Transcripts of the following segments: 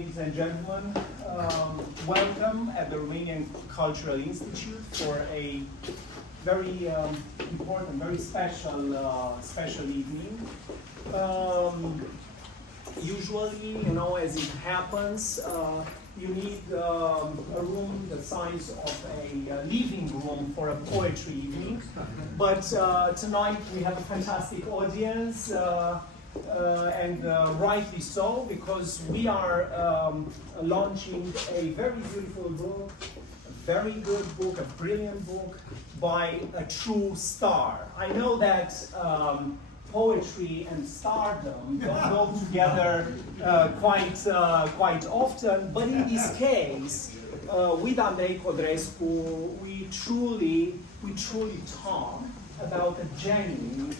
ladies and gentlemen. Welcome at the Romanian Cultural Institute for a very important, very special evening. Usually, you know, as it happens, you need a room the size of a living room for a poetry evening. But tonight we have a fantastic audience. And rightly so, because we are launching a very beautiful book, a very good book, a brilliant book by a true star. I know that poetry and stardom don't go together quite often, but in this case, with Andrei Codrescu, we truly talk about a genuine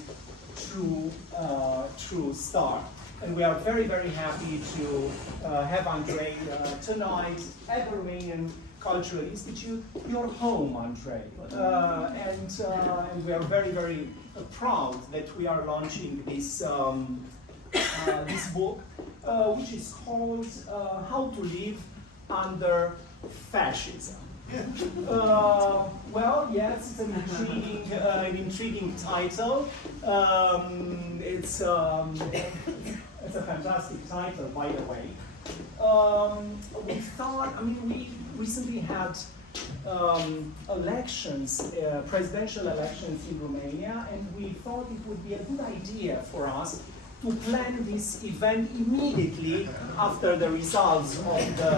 true star. And we are very happy to have Andrei tonight at the Romanian Cultural Institute, your home, Andrei. And we are very proud that we are launching this, this book, which is called How to Live Under Fascism. Well, yes, it's an intriguing title. It's a fantastic title, by the way. We thought, I mean, we recently had elections, presidential elections in Romania, and we thought it would be a good idea for us to plan this event immediately after the results of the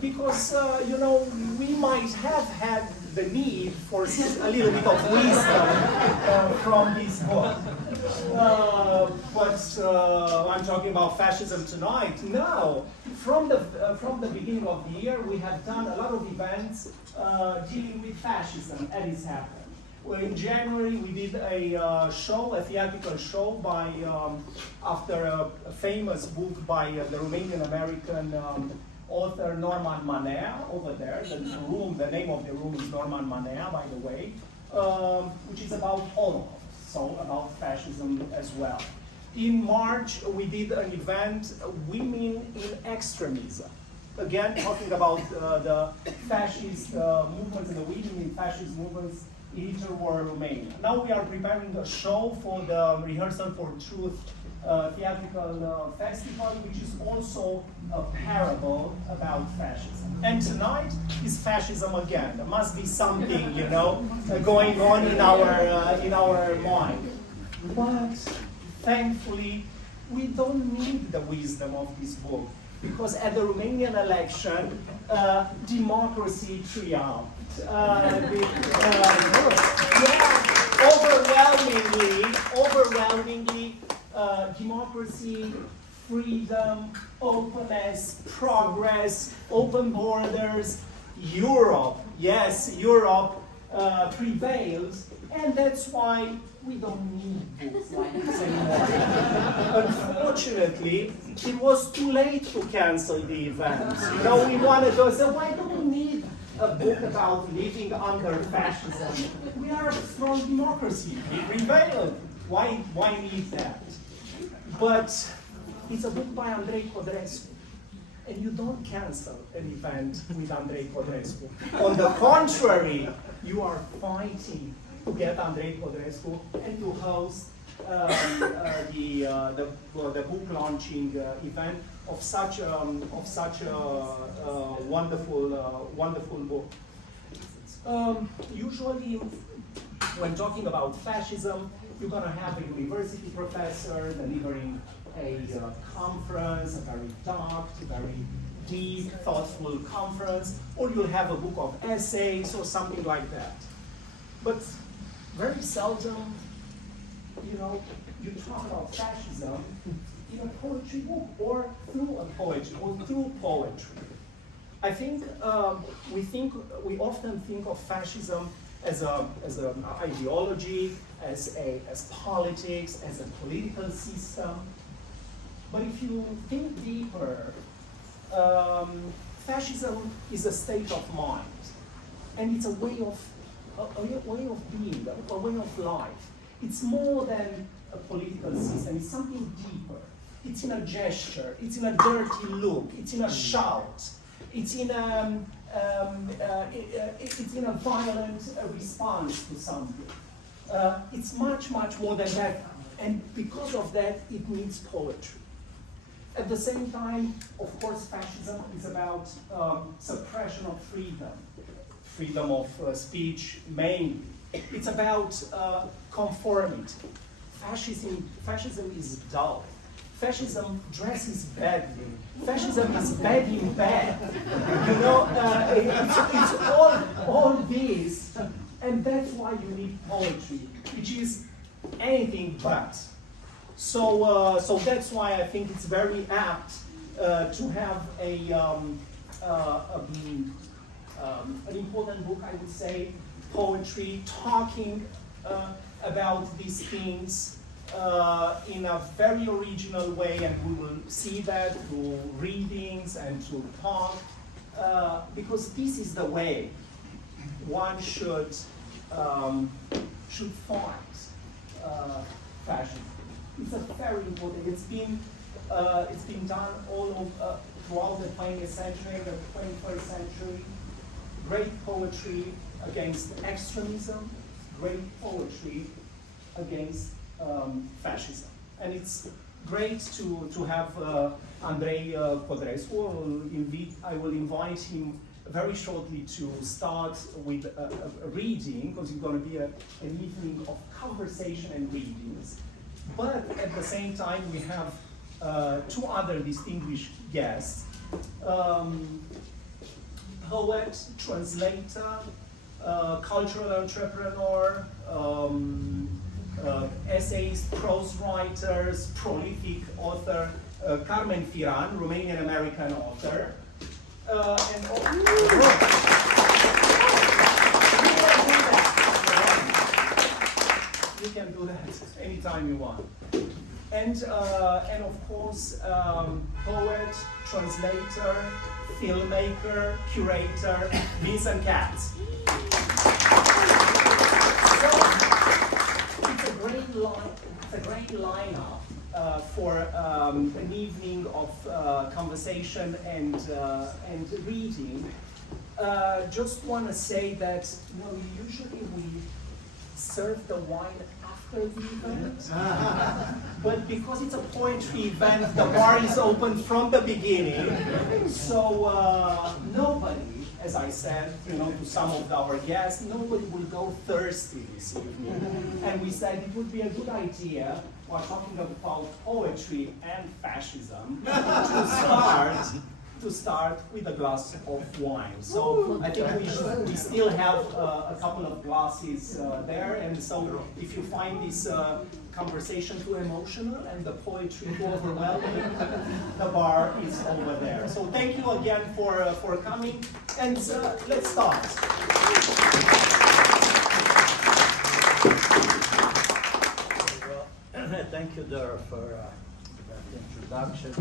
because, you know, we might have had the need for a little bit of wisdom from this book. But I'm talking about fascism tonight. Now, from the beginning of the year, we have done a lot of events dealing with fascism, and it's happened. Well, in January, we did a show, a theatrical show by, after a famous book by the Romanian-American author Norman Manea, over there. The name of the room is Norman Manea, by the way, which is about Holocaust, so about fascism as well. In March, we did an event, Women in Extremism. Again, talking about the fascist movements and the women in fascist movements in interwar Romania. Now we are preparing a show for the Rehearsal for Truth theatrical festival, which is also a parable about fascism. And tonight is fascism again. There must be something, you know, going on in our mind. But thankfully, we don't need the wisdom of this book, because at the Romanian election, democracy triumphed. Overwhelmingly, democracy, freedom, openness, progress, open borders, Europe, yes, Europe prevails, and that's why we don't need books like this anymore. Unfortunately, it was too late to cancel the event. You know, we wanted to say, why don't we need a book about living under fascism? We are a strong democracy. We prevailed. Why need that? But it's a book by Andrei Codrescu. And you don't cancel an event with Andrei Codrescu. On the contrary, you are fighting to get Andrei Codrescu and to host the book launching event of such a wonderful book. Usually, when talking about fascism, you're going to have a university professor delivering a conference, a very dark, very deep, thoughtful conference, or you'll have a book of essays or something like that. But very seldom, you know, you talk about fascism in a poetry book or through a poetry or through poetry. I think we often think of fascism as an ideology, as politics, as a political system. But if you think deeper, fascism is a state of mind, and it's a way of being, a way of life. It's more than a political system. is something deeper. It's in a gesture, it's in a dirty look, it's in a shout, it's in a violent response to something. It's much, much more than that, and because of that, it needs poetry. At the same time, of course, fascism is about suppression of freedom of speech mainly. It's about conformity. Fascism is dull. Fascism dresses badly. Fascism is bad in bed. You know, it's all this, and that's why you need poetry, which is anything but. So that's why I think it's very apt to have an important book, I would say, poetry, talking about these things in a very original way, and we will see that through readings and through talk, because this is the way one should fight fascism. It's a very important. It's been done all over throughout the 20th century, the 21st century. Great poetry against extremism, great poetry against fascism. And it's great to have Andrei Codrescu. I will invite him very shortly to start with a reading, because it's going to be an evening of conversation and readings. But at the same time, we have two other distinguished guests. Poet, translator, cultural entrepreneur, essayist, prose writers, prolific author, Carmen Firan, Romanian American author. You can do that anytime you want. And of course, poet, translator, filmmaker, curator, Vincent Katz. So it's a great lineup for an evening of conversation and reading. Just want to say that usually we serve the wine after the event, but because it's a poetry event, the bar is open from the beginning. So nobody, as I said, to some of our guests, nobody will go thirsty this evening. And we said it would be a good idea, while talking about poetry and fascism, to start with a glass of wine. So I think we still have a couple of glasses there, and so if you find this conversation too emotional and the poetry too overwhelming, the bar is over there. So thank you again for coming, and let's start. Well, thank you, Dora, for that introduction.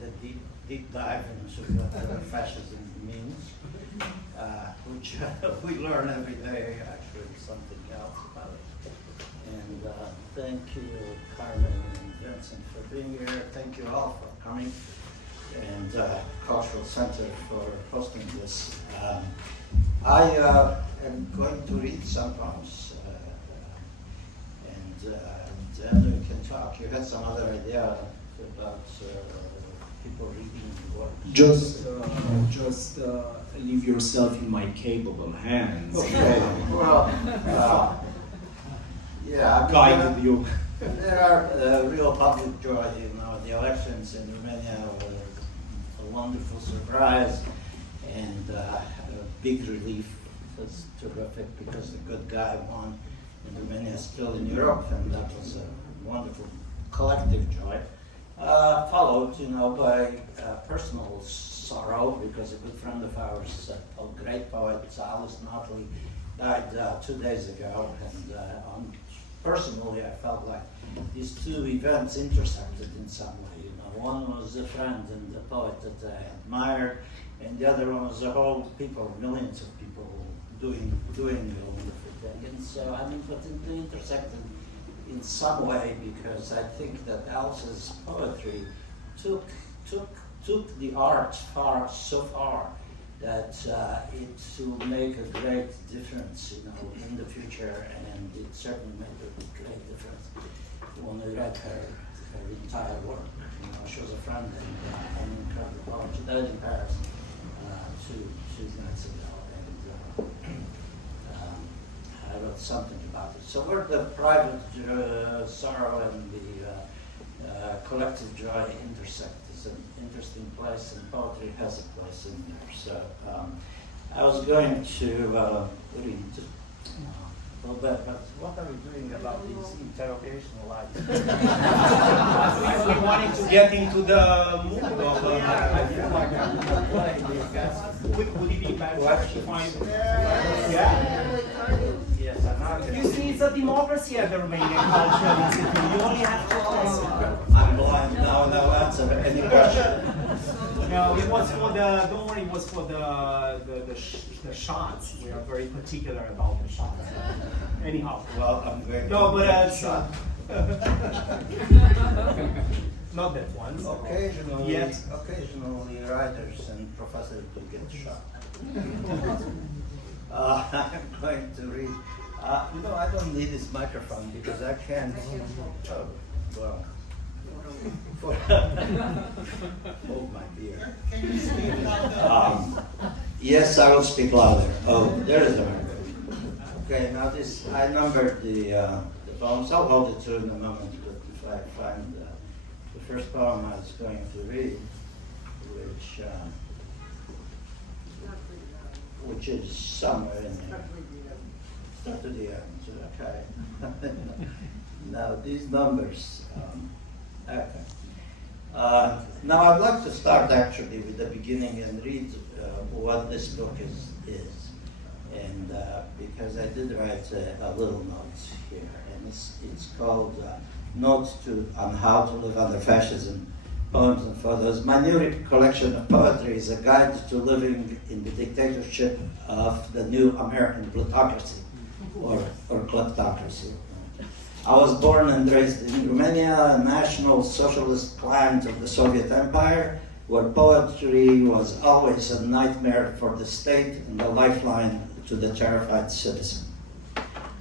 The deep dive into what fascism means, which we learn every day, actually, something else about it. And thank you, Carmen and Vincent, for being here. Thank you all for coming, and Cultural Center for hosting this. I am going to read some poems, and then we can talk. You had some other idea about people reading work. Just leave yourself in my capable hands. Okay. Well, yeah. Guided you. There are real public joy. The elections in Romania were a wonderful surprise and a big relief. It's terrific because the good guy won, and Romania is still in Europe, and that was a wonderful collective joy. Followed, by personal sorrow, because a good friend of ours, a great poet, Alice Notley, died 2 days ago, and personally I felt like these two events intersected in some way. One was a friend and a poet that I admired, and the other one was a whole people, millions of people doing a wonderful thing. And so, but they intersected in some way, because I think that Elsa's poetry took the art so far that it will make a great difference, in the future, and it certainly made a great difference when I read her entire work. She was a friend and an incredible poet. She died in Paris 2 nights ago, and I wrote something about it. So where the private sorrow and the collective joy intersect is an interesting place, and poetry has a place in there. So I was going to read a little bit, but what are we doing about these interrogational lights? We wanted to get into the mood of I feel like I'm not playing these guys. would it be better if I... Yeah. Yeah? Yes, I'm not. You see, it's a democracy at the Romanian Cultural Institute. You only have to listen. I'm blind now, no answer any question. No, it was for the, don't worry, it was for the shots. We are very particular about the shots. Anyhow. Well, I'm going No, to but get shot. not that one. Occasionally, Yet. occasionally writers and professors do get shot. I'm going to read. I don't need this microphone because I can't. Oh, well. Hold my beer. Yes, I will speak louder. Oh, there is a microphone. Okay, now this, I numbered the poems. I'll hold it through in a moment, but if I find the first poem I was going to read, which is somewhere in there. Not to the end, okay. Now these numbers, okay. Now I'd like to start actually with the beginning and read what this book is. And because I did write a little note here, and it's called Notes on How to Live Under Fascism, Poems and Photos. My new collection of poetry is a guide to living in the dictatorship of the new American plutocracy, or kleptocracy. I was born and raised in Romania, a national socialist client of the Soviet Empire, where poetry was always a nightmare for the state and a lifeline to the terrified citizen.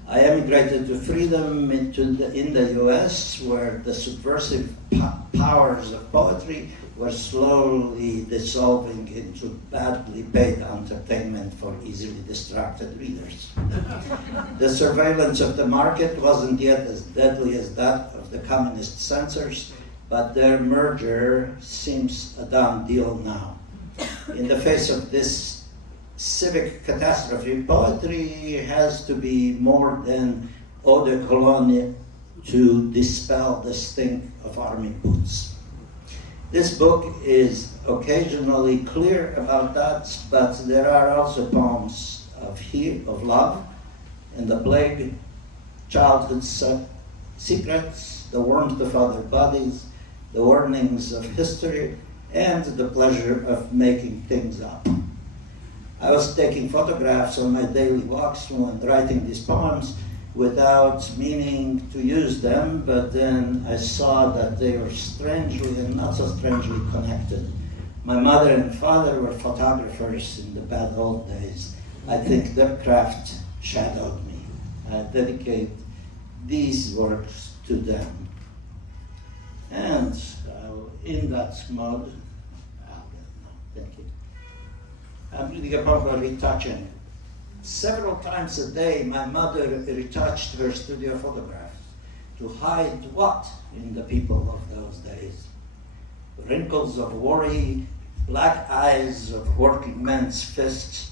I emigrated to freedom in the US, where the subversive powers of poetry were slowly dissolving into badly paid entertainment for easily distracted readers. The surveillance of the market wasn't yet as deadly as that of the communist censors, but their merger seems a done deal now. In the face of this civic catastrophe, poetry has to be more than eau de cologne to dispel the stink of army boots. This book is occasionally clear about that, but there are also poems of love and the plague, childhood secrets, the warmth of other bodies, the warnings of history, and the pleasure of making things up. I was taking photographs on my daily walks when writing these poems without meaning to use them, but then I saw that they were strangely and not so strangely connected. My mother and father were photographers in the bad old days. I think their craft shadowed me. I dedicate these works to them. And in that mode, thank you. I'm reading a poem about retouching. Several times a day, my mother retouched her studio photographs to hide what in the people of those days? Wrinkles of worry, black eyes of working men's fists,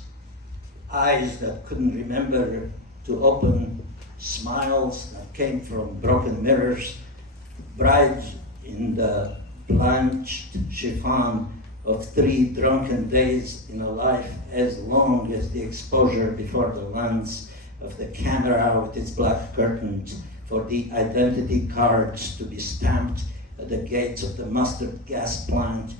eyes that couldn't remember to open, smiles that came from broken mirrors, brides in the blanched chiffon of 3 drunken days in a life as long as the exposure before the lens of the camera with its black curtains for the identity cards to be stamped at the gates of the mustard gas plant.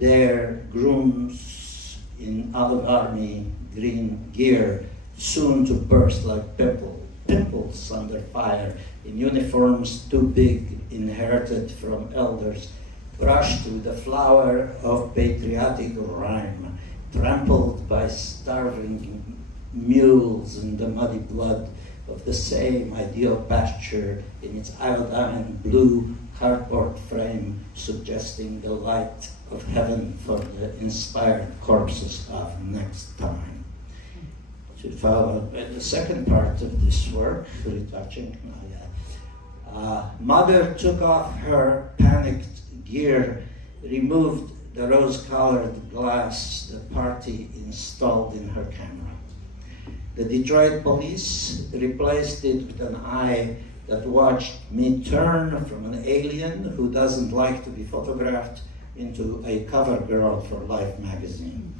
Their grooms in olive army green gear soon to burst like pimples under fire, in uniforms too big, inherited from elders, brushed with the flower of patriotic rhyme, trampled by starving mules in the muddy blood of the same ideal pasture in its iodine blue cardboard frame, suggesting the light of heaven for the inspired corpses of next time. To follow the second part of this work, retouching, mother took off her panicked gear, removed the rose-colored glass the party installed in her camera. The Detroit police replaced it with an eye that watched me turn from an alien who doesn't like to be photographed into a cover girl for Life magazine.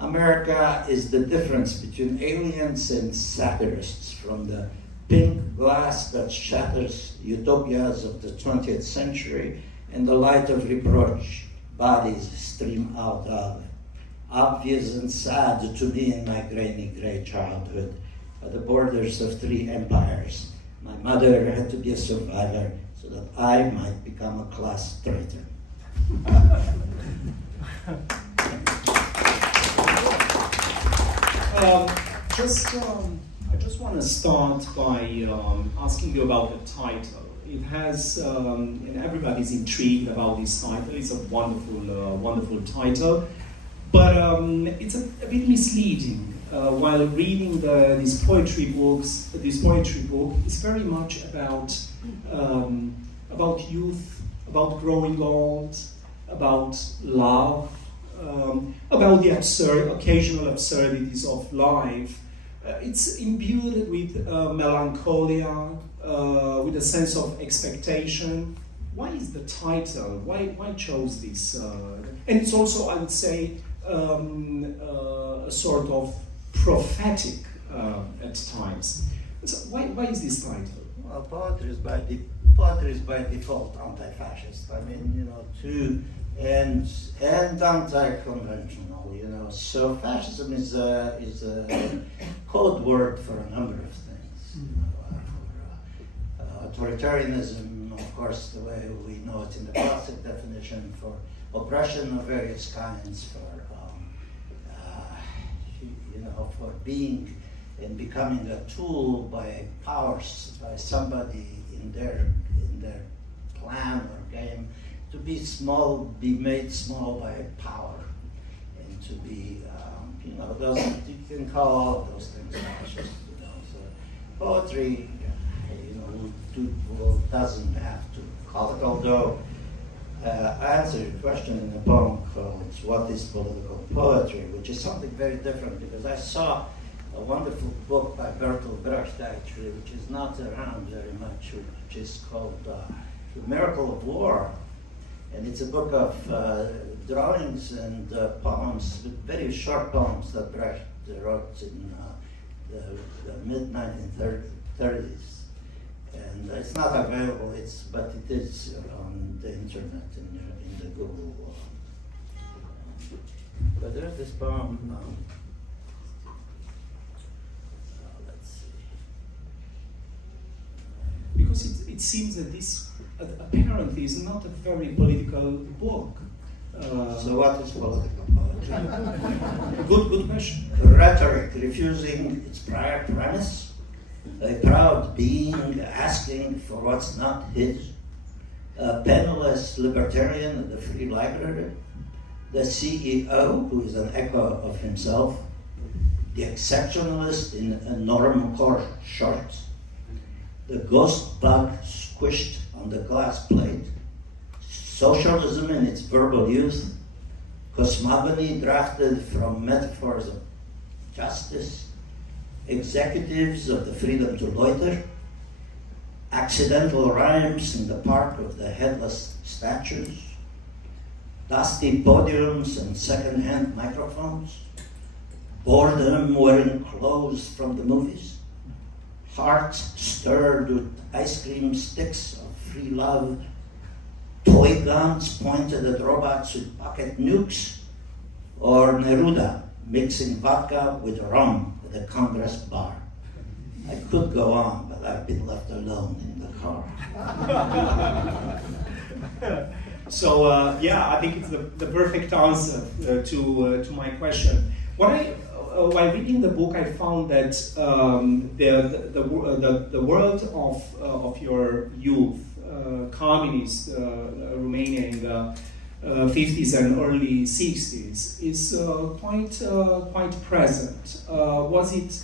America is the difference between aliens and satirists, from the pink glass that shatters utopias of the 20th century and the light of reproach bodies stream out of. Obvious and sad to me in my grainy gray childhood, at the borders of 3 empires. My mother had to be a survivor so that I might become a class traitor. I just want to start by asking you about the title. It has, and everybody's intrigued about this title. It's a wonderful title, but it's a bit misleading. While reading this poetry book, it's very much about youth, about growing old, about love, about the occasional absurdities of life. It's imbued with melancholia, with a sense of expectation. Why is the title? Why chose this? And it's also, I would say, a sort of prophetic at times. So why is this title? Well, poetry is by default anti-fascist. I mean, and anti-conventional. So fascism is a code word for a number of things. For authoritarianism, of course, the way we know it in the classic definition, for oppression of various kinds, for being and becoming a tool by somebody in their plan or game, to be small, be made small by power, and to be, you can call all of those things fascist. So poetry, doesn't have to call it. Although I answered your question in a poem called "What is Political Poetry," which is something very different, because I saw a wonderful book by Bertolt Brecht, actually, which is not around very much, which is called "The Miracle of War." And it's a book of drawings and poems, very short poems that Brecht wrote in the mid-1930s. And it's not available, but it is on the internet in the Google. But there's this poem. Let's see. Because it seems that this apparently is not a very political book. So what is political poetry? Good question. Rhetoric, refusing its prior premise, a proud being asking for what's not his, a penniless libertarian at the Free Library, the CEO who is an echo of himself, the exceptionalist in a normcore shorts, the ghost bug squished on the glass plate, socialism in its verbal youth, cosmogony drafted from metaphors of justice, executives of the freedom to loiter, accidental rhymes in the park of the headless statues, dusty podiums and second-hand microphones, boredom wearing clothes from the movies, hearts stirred with ice cream sticks of free love, toy guns pointed at robots with pocket nukes, or Neruda mixing vodka with rum at the Congress bar. I could go on, but I've been left alone in the car. So yeah, I think it's the perfect answer to my question. While reading the book, I found that the world of your youth, communist Romania in the 50s and early 60s, is quite present. Was it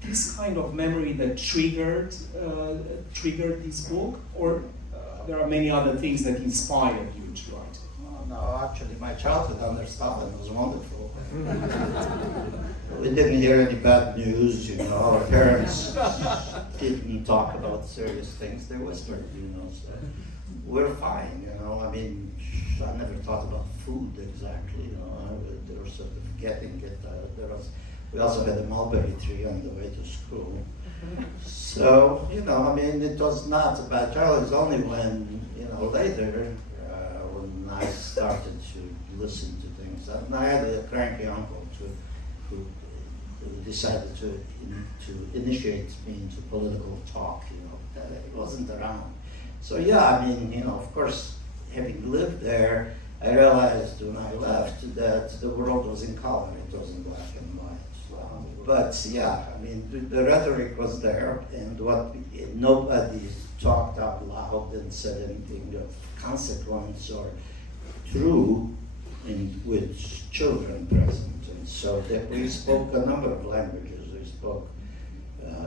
this kind of memory that triggered this book, or there are many other things that inspired you to write it? No, actually, my childhood under Stalin was wonderful. We didn't hear any bad news, you know. Our parents didn't talk about serious things. They whispered, you know. So we're fine, you know. I mean, I never thought about food exactly, you know. They were sort of getting it. We also had a mulberry tree on the way to school. So, you know, I mean, it was not a bad childhood. It's only when, you know, later, when I started to listen to things. And I had a cranky uncle who decided to initiate me into political talk, you know. He wasn't around. So, yeah, I mean, you know, of course, having lived there, I realized when I left that the world was in color. It wasn't black and white. But yeah, I mean, the rhetoric was there, and nobody talked out loud and said anything of consequence or true with children present. And so that we spoke a number of languages. We spoke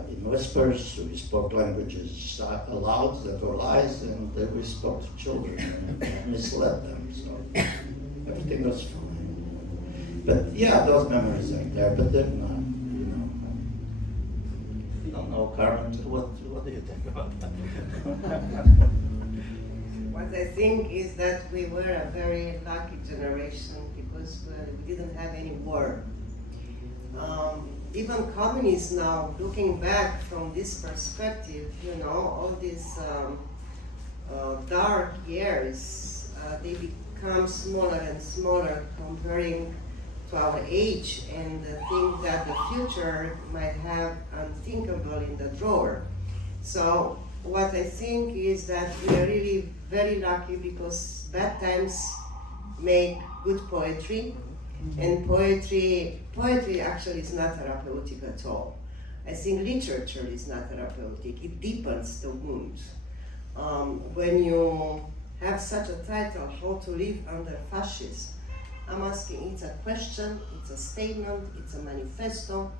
in whispers, we spoke languages aloud that were lies, and we spoke to children and misled them. So everything was fine. But yeah, those memories are there, but they're not. I don't know, Carmen, what do you think about that? What I think is that we were a very lucky generation because we didn't have any war. Even communists now, looking back from this perspective, you know, all these dark years, they become smaller and smaller comparing to our age, and think that the future might have unthinkable in the drawer. So what I think is that we are really very lucky because bad times make good poetry, and poetry actually is not therapeutic at all. I think literature is not therapeutic. It deepens the wound. When you have such a title, How to Live Under Fascism, I'm asking, it's a question, it's a statement, it's a manifesto,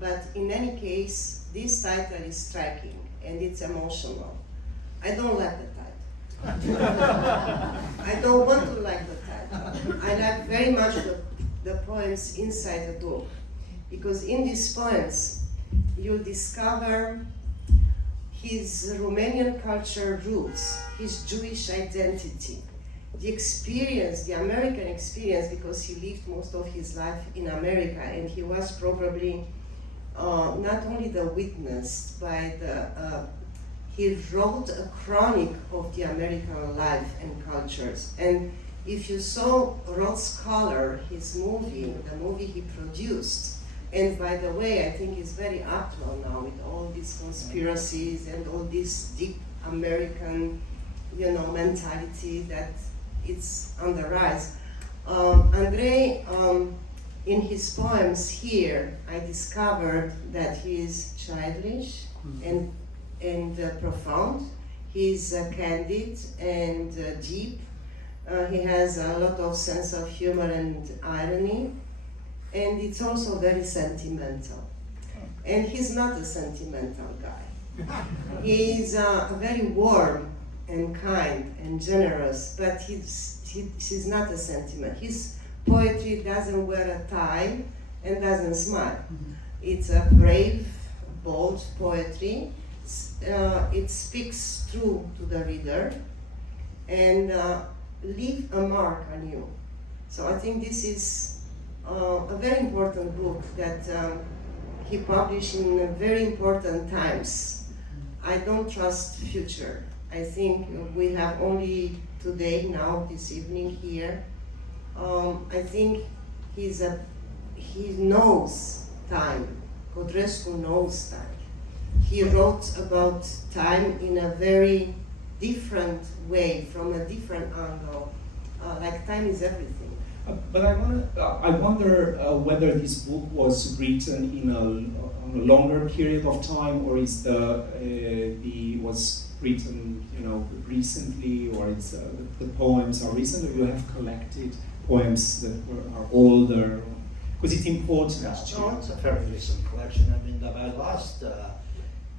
but in any case, this title is striking and it's emotional. I don't like the title. I don't want to like the title. I like very much the poems inside the book, because in these poems, you'll discover his Romanian culture roots, his Jewish identity, the experience, the American experience, because he lived most of his life in America, and he was probably not only the witness, but he wrote a chronic of the American life and cultures. And if you saw Roth's Color, his movie, the movie he produced, and by the way, I think it's very actual now with all these conspiracies and all this deep American, you know, mentality that it's on the rise. Andrei, in his poems here, I discovered that he is childish and profound. He's candid and deep. He has a lot of sense of humor and irony, and it's also very sentimental. And he's not a sentimental guy. He's very warm and kind and generous, but he's not a sentiment. His poetry doesn't wear a tie and doesn't smile. It's a brave, bold poetry. It speaks true to the reader and leave a mark on you. So I think this is a very important book that he published in very important times. I don't trust future. I think we have only today, now, this evening here. I think he knows time. Codrescu knows time. he wrote about time in a very different way, from a different angle. Like time is everything. But I wonder whether this book was written on a longer period of time, or is was written, recently, or it's the poems are recent, or you have collected poems that are older, because it's important. No, it's a very recent collection. I mean, my last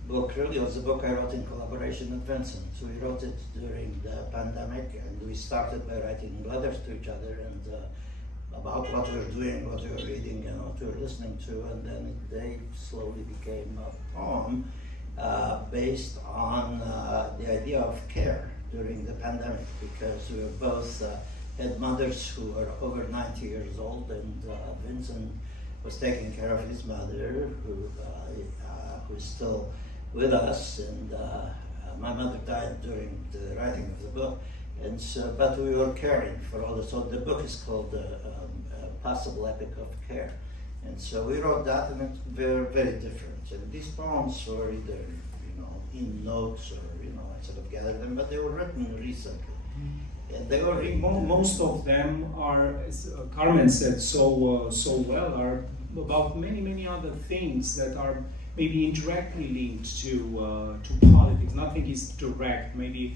book really was a book I wrote in collaboration with Vincent. So we wrote it during the pandemic, and we started by writing letters to each other and about what we were doing, what we were reading, what we were listening to, and then they slowly became a poem based on the idea of care during the pandemic, because we were both had mothers who were over 90 years old, and Vincent was taking care of his mother, who is still with us, and my mother died during the writing of the book, and so, but we were caring for all this. So the book is called Possible Epic of Care, and so we wrote that, and it's very, very different. And these poems were either, in notes, or I sort of gathered them, but they were written recently. And they were most of them are, as Carmen said so well, are about many other things that are maybe indirectly linked to politics. Nothing is direct, maybe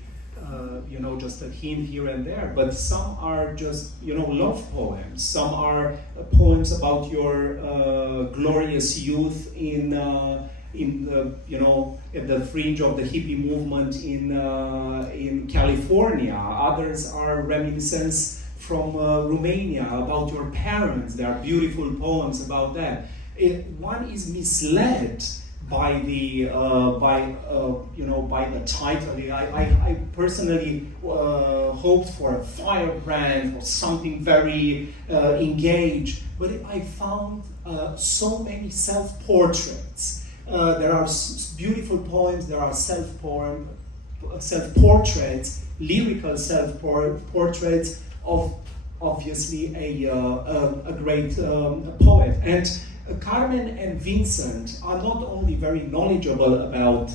just a hint here and there, but some are just love poems. Some are poems about your glorious youth in at the fringe of the hippie movement in California. Others are reminiscence from Romania about your parents. There are beautiful poems about that. One is misled by the title. I personally hoped for a firebrand or something very engaged, but I found so many self-portraits. There are beautiful poems. There are self-portraits, lyrical self-portraits of obviously a great poet. And Carmen and Vincent are not only very knowledgeable about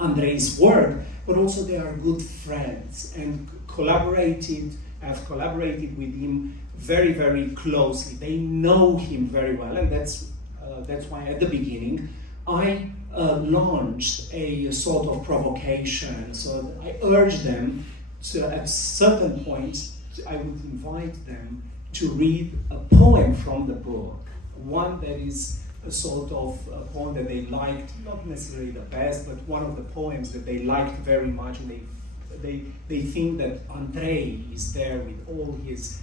Andrei's work, but also they are good friends and have collaborated with him very, very closely. They know him very well, and that's why at the beginning I launched a sort of provocation. So I urged them to, at certain points, I would invite them to read a poem from the book, one that is a sort of a poem that they liked, not necessarily the best, but one of the poems that they liked very much, and they think that Andrei is there with all his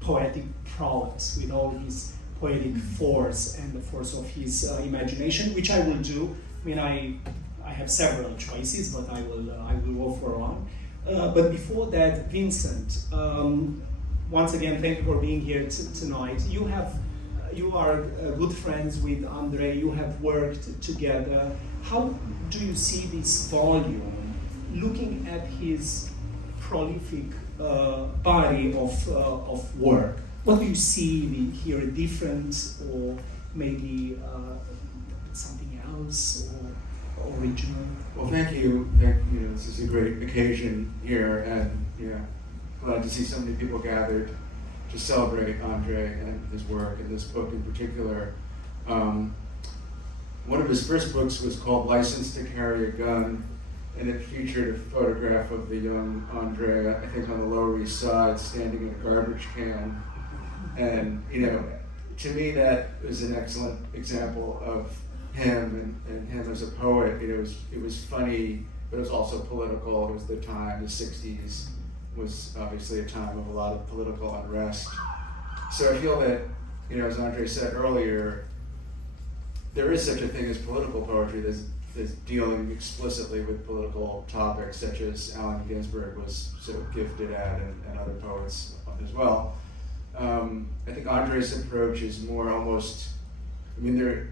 poetic prowess, with all his poetic force and the force of his imagination, which I will do. I mean, I have several choices, but I will go for one. But before that, Vincent, once again, thank you for being here tonight. You are good friends with Andrei. You have worked together. How do you see this volume, looking at his prolific body of work? What do you see here different, or maybe something else, or original? Well, thank you. This is a great occasion here, and glad to see so many people gathered to celebrate Andrei and his work, and this book in particular. One of his first books was called License to Carry a Gun, and it featured a photograph of the young Andrei, I think on the Lower East Side, standing in a garbage can. And, to me that was an excellent example of him and him as a poet. It was funny, but it was also political. It was the time, the 60s was obviously a time of a lot of political unrest. So I feel that, as Andrei said earlier, there is such a thing as political poetry that's dealing explicitly with political topics, such as Allen Ginsberg was so gifted at, and other poets as well. I think Andrei's approach is more almost, there are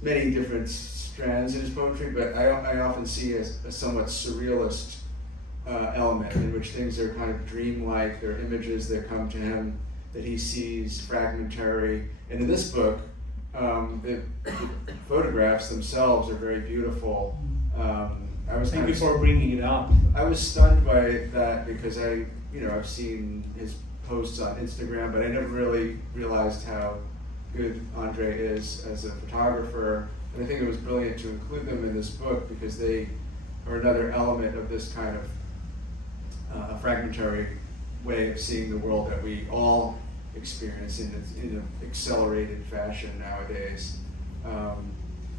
many different strands in his poetry, but I often see a somewhat surrealist element in which things are kind of dreamlike. There are images that come to him that he sees fragmentary. And in this book, the photographs themselves are very beautiful. Thank you for bringing it up. I was stunned by that because I've seen his posts on Instagram, but I never really realized how good Andrei is as a photographer. And I think it was brilliant to include them in this book because they are another element of this kind of a fragmentary way of seeing the world that we all experience in an accelerated fashion nowadays.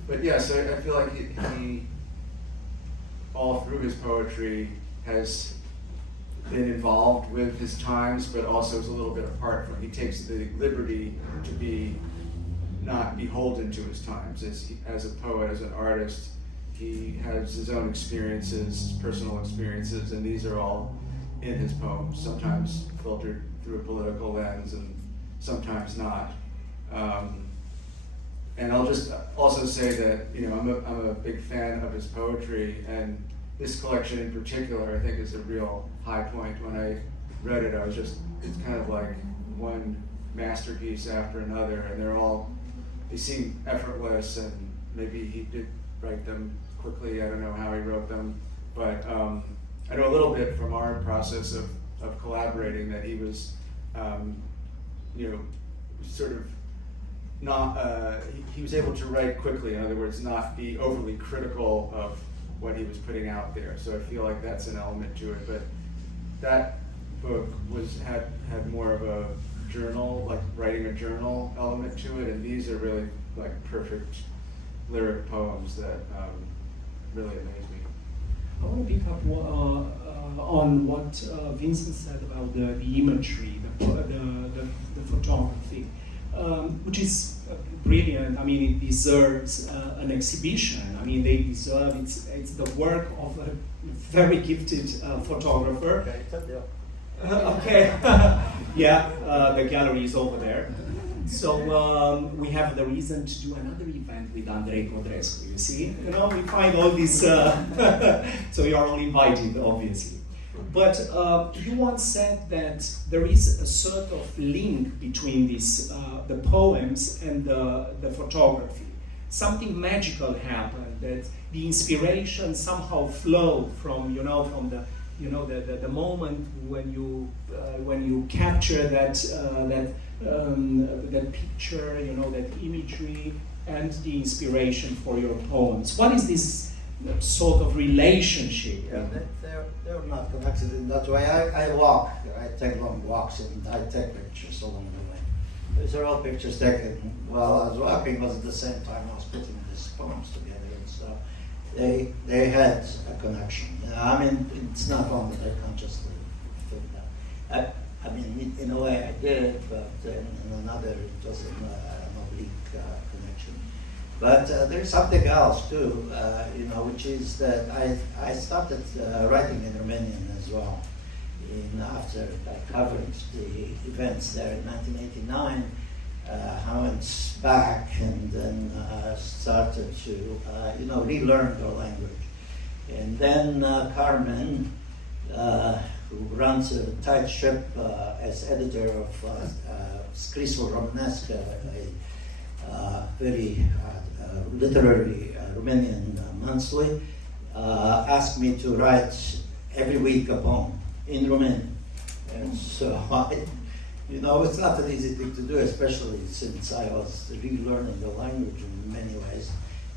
But yes, I feel like he all through his poetry has been involved with his times, but also is a little bit apart from. He takes the liberty to be not beholden to his times. As a poet, as an artist, he has his own experiences, personal experiences, and these are all in his poems, sometimes filtered through a political lens and sometimes not. And I'll just also say that I'm a big fan of his poetry, and this collection in particular I think is a real high point. When I read it, it's kind of like one masterpiece after another, and they seem effortless, and maybe he did write them quickly. I don't know how he wrote them, but I know a little bit from our process of collaborating that he was, sort of not, he was able to write quickly, in other words, not be overly critical of what he was putting out there. So I feel like that's an element to it. But that book had more of a journal, like writing a journal element to it, and these are really like perfect lyric poems that really amaze me. I want to pick up on what Vincent said about the imagery, the photography, which is brilliant. I mean, it deserves an exhibition. I mean, they deserve it's the work of a very gifted photographer. Okay. Yeah, the gallery is over there. So we have the reason to do another event with Andrei Codrescu, you see? We find all these, so you are all invited, obviously. But you once said that there is a sort of link between this, the poems and the photography. Something magical happened, that the inspiration somehow flowed from the moment when you capture that picture, that imagery, and the inspiration for your poems. What is this sort of relationship? Yeah, they're not connected in that way. I walk, I take long walks, and I take pictures along the way. These are all pictures taken while I was walking, but at the same time I was putting these poems together and stuff. They had a connection. I mean, it's not one that I consciously think that. I mean, in a way I did, but in another it was an oblique connection. But there's something else too, which is that I started writing in Romanian as well. After I covered the events there in 1989, I went back and then started to, relearn the language. And then Carmen, who runs a tight ship as editor of Scrisul Românesc, a very literary Romanian monthly, asked me to write every week a poem in Romanian. And so it's not an easy thing to do, especially since I was relearning the language in many ways.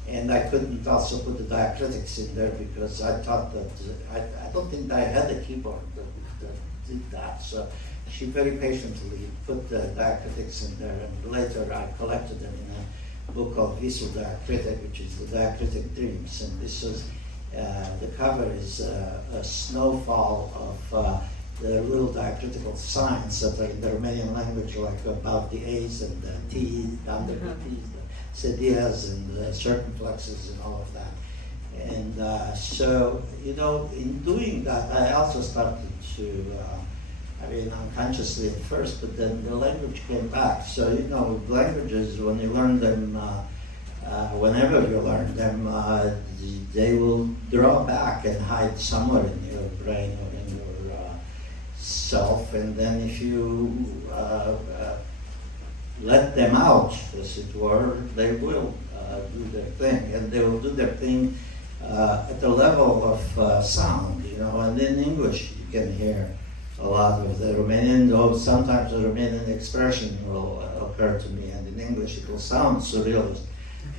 And I couldn't also put the diacritics in there because I thought that, I don't think I had a keyboard that did that. So she very patiently put the diacritics in there, and later I collected them in a book called Visul Diacritic, which is the Diacritic Dreams. And this was, the cover is a snowfall of the little diacritical signs that are in the Romanian language, like about the A's and the T, under the T's, the cedias and the circumflexes and all of that. And so, in doing that, I also started to, unconsciously at first, but then the language came back. So, languages, when you learn them, whenever you learn them, they will draw back and hide somewhere in your brain or in your self. And then if you let them out, as it were, they will do their thing, and they will do their thing at the level of sound, you know. And in English, you can hear a lot of the Romanian, though sometimes the Romanian expression will occur to me, and in English it will sound surrealist.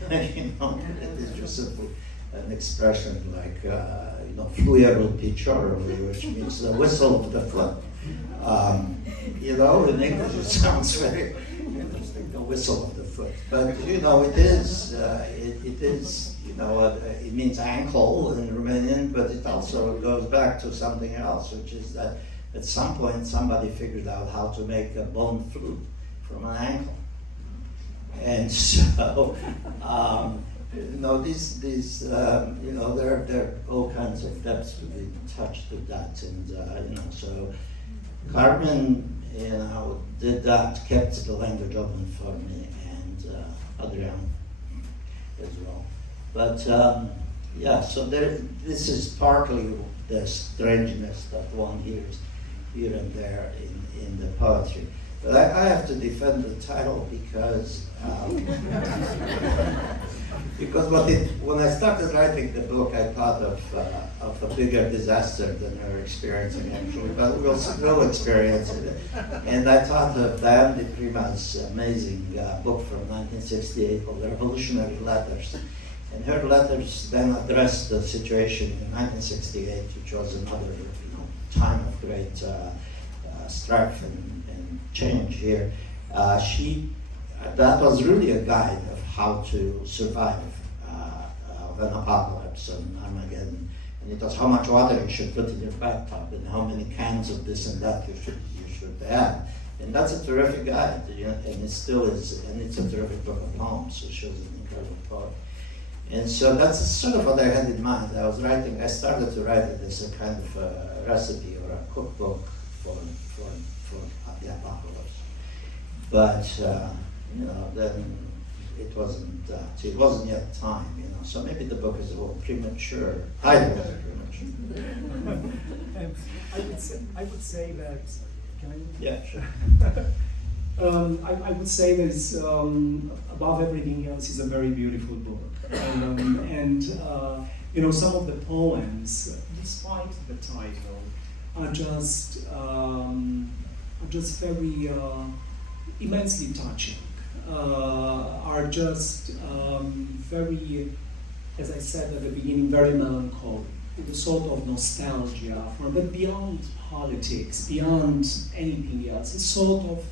You know, it is just simply an expression like, you know, fluierul piciorului, which means the whistle of the foot. You know, in English it sounds very interesting, the whistle of the foot. But, you know, it is, you know, it means ankle in Romanian, but it also goes back to something else, which is that at some point somebody figured out how to make a bone flute from an ankle. And so, you know, these you know, there are all kinds of depths to be touched with that, and you know, so Carmen, you know, did that, kept the language open for me, and Adrian as well. But yeah, so this is partly the strangeness that one hears here and there in the poetry. But I have to defend the title because when I started writing the book, I thought of a bigger disaster than we're experiencing actually, but we'll experience it. And I thought of Diane de Prima's amazing book from 1968 called Revolutionary Letters. And her letters then addressed the situation in 1968, which was another, you know, time of great strife and change here. That was really a guide of how to survive of an apocalypse and Armageddon. And it was how much water you should put in your bathtub and how many cans of this and that you should add. And that's a terrific guide, you know, and it still is, and it's a terrific book of poems. It shows an incredible poet. And so that's sort of what I had in mind. I started to write it as a kind of a recipe or a cookbook for the apocalypse. But, you know, then it wasn't yet time, you know. So maybe the book is a little premature. I was premature. I would say that, can I? Yeah, sure. I would say that it's, above everything else, is a very beautiful book. And you know, some of the poems, despite the title, are just very immensely touching. Are just very, as I said at the beginning, very melancholic. With a sort of nostalgia but beyond politics, beyond anything else. It's sort of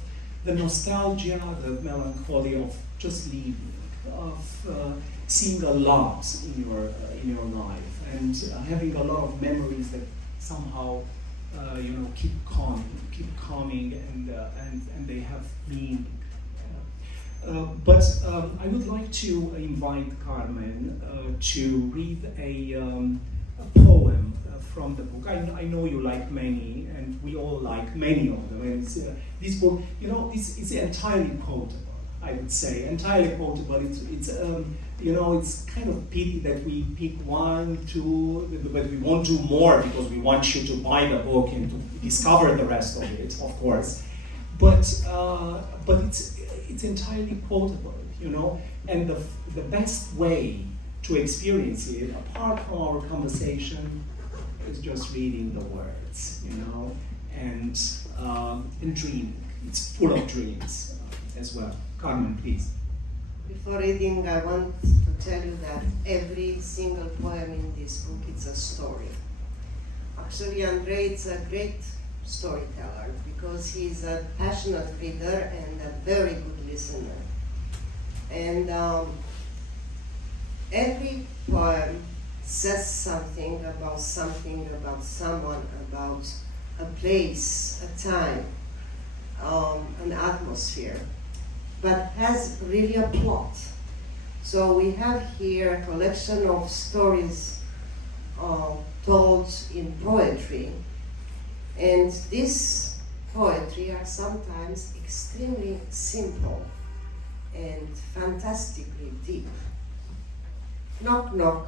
the nostalgia, the melancholy of just living, of seeing a lot in your life, and having a lot of memories that somehow you know, keep coming, and they have meaning. But I would like to invite Carmen to read a poem from the book. I know you like many, and we all like many of them. And this book, you know, it's entirely quotable. I would say entirely quotable. It's you know, it's kind of pity that we pick one, two, but we won't do more because we want you to buy the book and to discover the rest of it, of course. But it's entirely quotable, you know, and the best way to experience it, apart from our conversation, is just reading the words, you know, and dreaming. It's full of dreams as well. Carmen, please. Before reading, I want to tell you that every single poem in this book is a story. Actually, Andrei is a great storyteller because he's a passionate reader and a very good listener. And every poem says something, about someone, about a place, a time, an atmosphere, but has really a plot. So we have here a collection of stories told in poetry, and this poetry are sometimes extremely simple and fantastically deep. Knock, knock.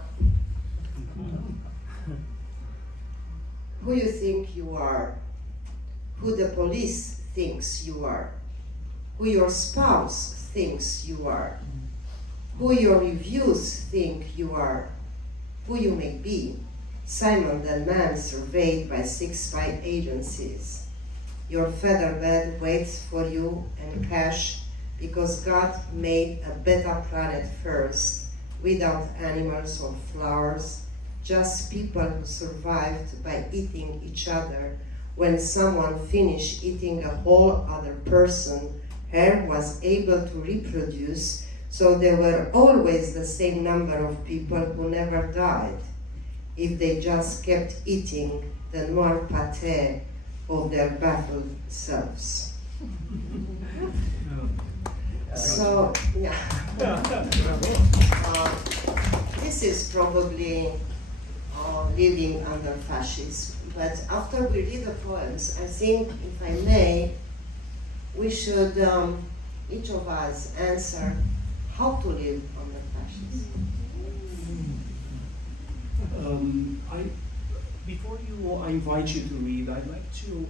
Who you think you are? Who the police thinks you are? who your spouse thinks you are, who your reviews think you are, who you may be. Simon the man surveyed by 6 spy agencies. Your feather bed waits for you and cash because God made a better planet first, without animals or flowers, just people who survived by eating each other. When someone finished eating a whole other person, her was able to reproduce, so there were always the same number of people who never died. If they just kept eating the noir pâté of their baffled selves. So, yeah. This is probably living under fascism. But after we read the poems, I think, if I may, we should, each of us, answer how to live under fascism. Before I invite you to read, I'd like to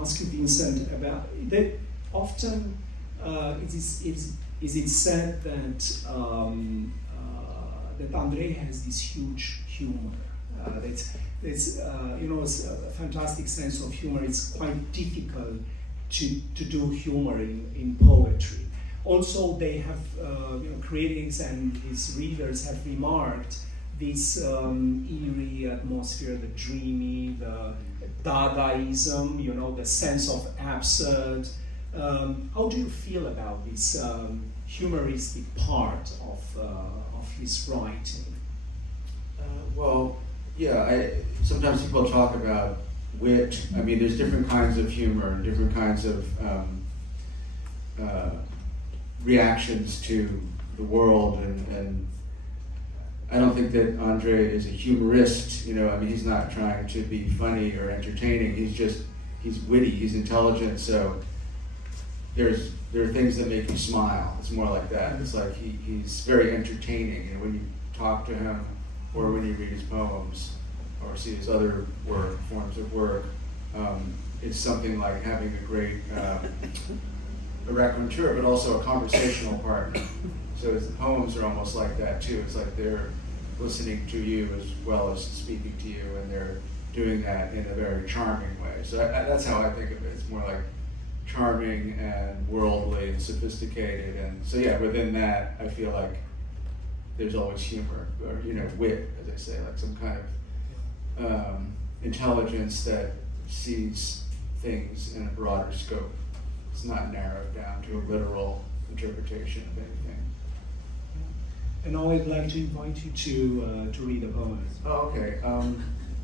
ask you, Vincent, about that. Often is it said that that Andrei has this huge humor. That's it's a fantastic sense of humor. It's quite difficult to do humor in poetry. Also, they have critics and his readers have remarked this eerie atmosphere, the dreamy, the Dadaism, the sense of absurd. How do you feel about this humoristic part of his writing? Sometimes people talk about wit. I mean, there's different kinds of humor and different kinds of reactions to the world, and I don't think that Andrei is a humorist. He's not trying to be funny or entertaining. He's witty, he's intelligent. So there are things that make you smile. It's more like that. It's like he's very entertaining, and when you talk to him, or when you read his poems, or see his other forms of work, it's something like having a great a raconteur, but also a conversational partner. So the poems are almost like that too. It's like they're listening to you as well as speaking to you, and they're doing that in a very charming way. So that's how I think of it. It's more like charming and worldly and sophisticated. And so within that, I feel like there's always humor, or wit, as I say, like some kind of intelligence that sees things in a broader scope. It's not narrowed down to a literal interpretation of anything. And now I'd like to invite you to read the poem. Oh, okay.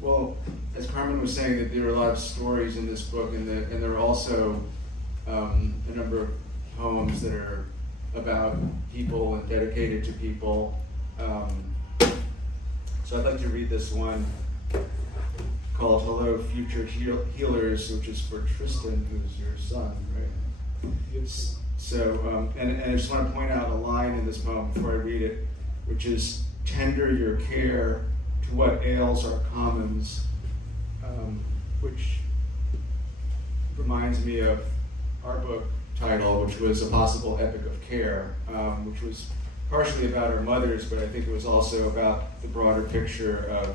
Well, as Carmen was saying, that there are a lot of stories in this book, and there are also a number of poems that are about people and dedicated to people. So I'd like to read this one called "Hello, Future Healers," which is for Tristan, who's your son, right? Yes. So, and I just want to point out a line in this poem before I read it, which is, "Tender your care to what ails our commons," which reminds me of our book title, which was A Possible Epic of Care, which was partially about our mothers, but I think it was also about the broader picture of,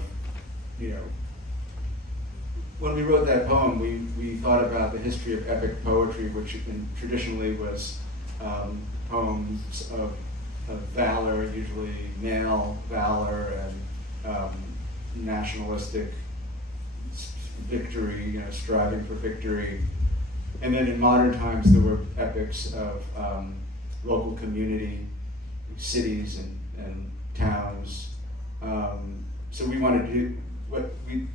when we wrote that poem, we thought about the history of epic poetry, which traditionally was poems of valor, usually male valor and nationalistic victory, striving for victory. And then in modern times, there were epics of local community, cities and towns. So we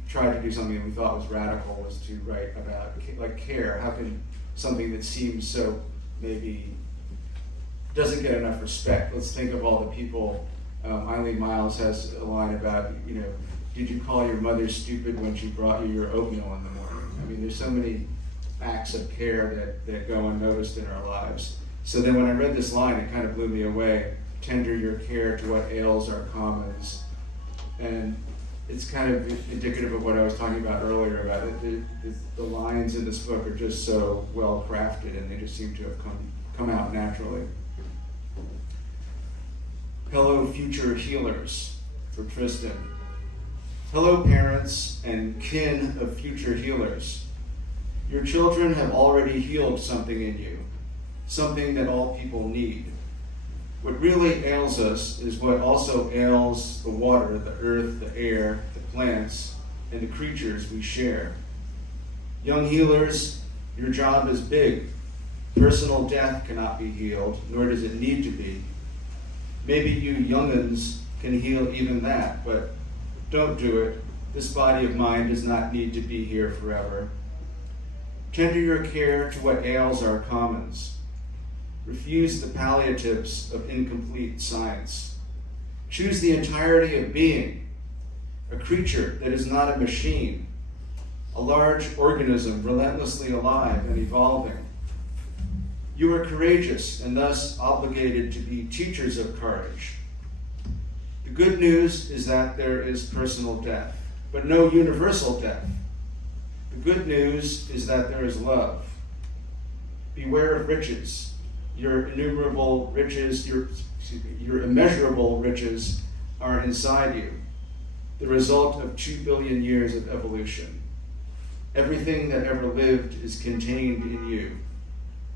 tried to do something that we thought was radical, was to write about like care. How can something that seems so maybe doesn't get enough respect? Let's think of all the people. Eileen Miles has a line about, did you call your mother stupid when she brought you your oatmeal in the morning? I mean, there's so many acts of care that go unnoticed in our lives. So then when I read this line, it kind of blew me away. Tender your care to what ails our commons. And it's kind of indicative of what I was talking about earlier about it. The lines in this book are just so well crafted, and they just seem to have come out naturally. Hello, future healers, for Tristan. Hello, parents and kin of future healers. Your children have already healed something in you, something that all people need. What really ails us is what also ails the water, the earth, the air, the plants, and the creatures we share. Young healers, your job is big. Personal death cannot be healed, nor does it need to be. Maybe you young'uns can heal even that, but don't do it. This body of mine does not need to be here forever. Tender your care to what ails our commons. Refuse the palliatives of incomplete science. Choose the entirety of being, a creature that is not a machine, a large organism relentlessly alive and evolving. You are courageous and thus obligated to be teachers of courage. The good news is that there is personal death, but no universal death. The good news is that there is love. Beware of riches. Your innumerable riches, your immeasurable riches are inside you, the result of 2 billion years of evolution. Everything that ever lived is contained in you.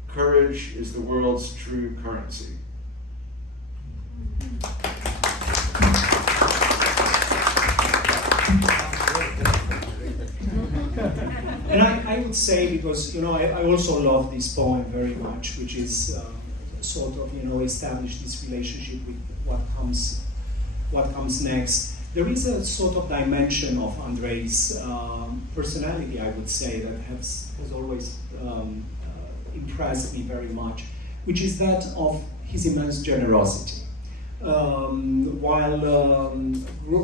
Courage is the world's true currency. And I would say, because I also love this poem very much, which is sort of establish this relationship with what comes next. There is a sort of dimension of Andrei's personality, I would say, that has always impressed me very much, which is that of his immense generosity. While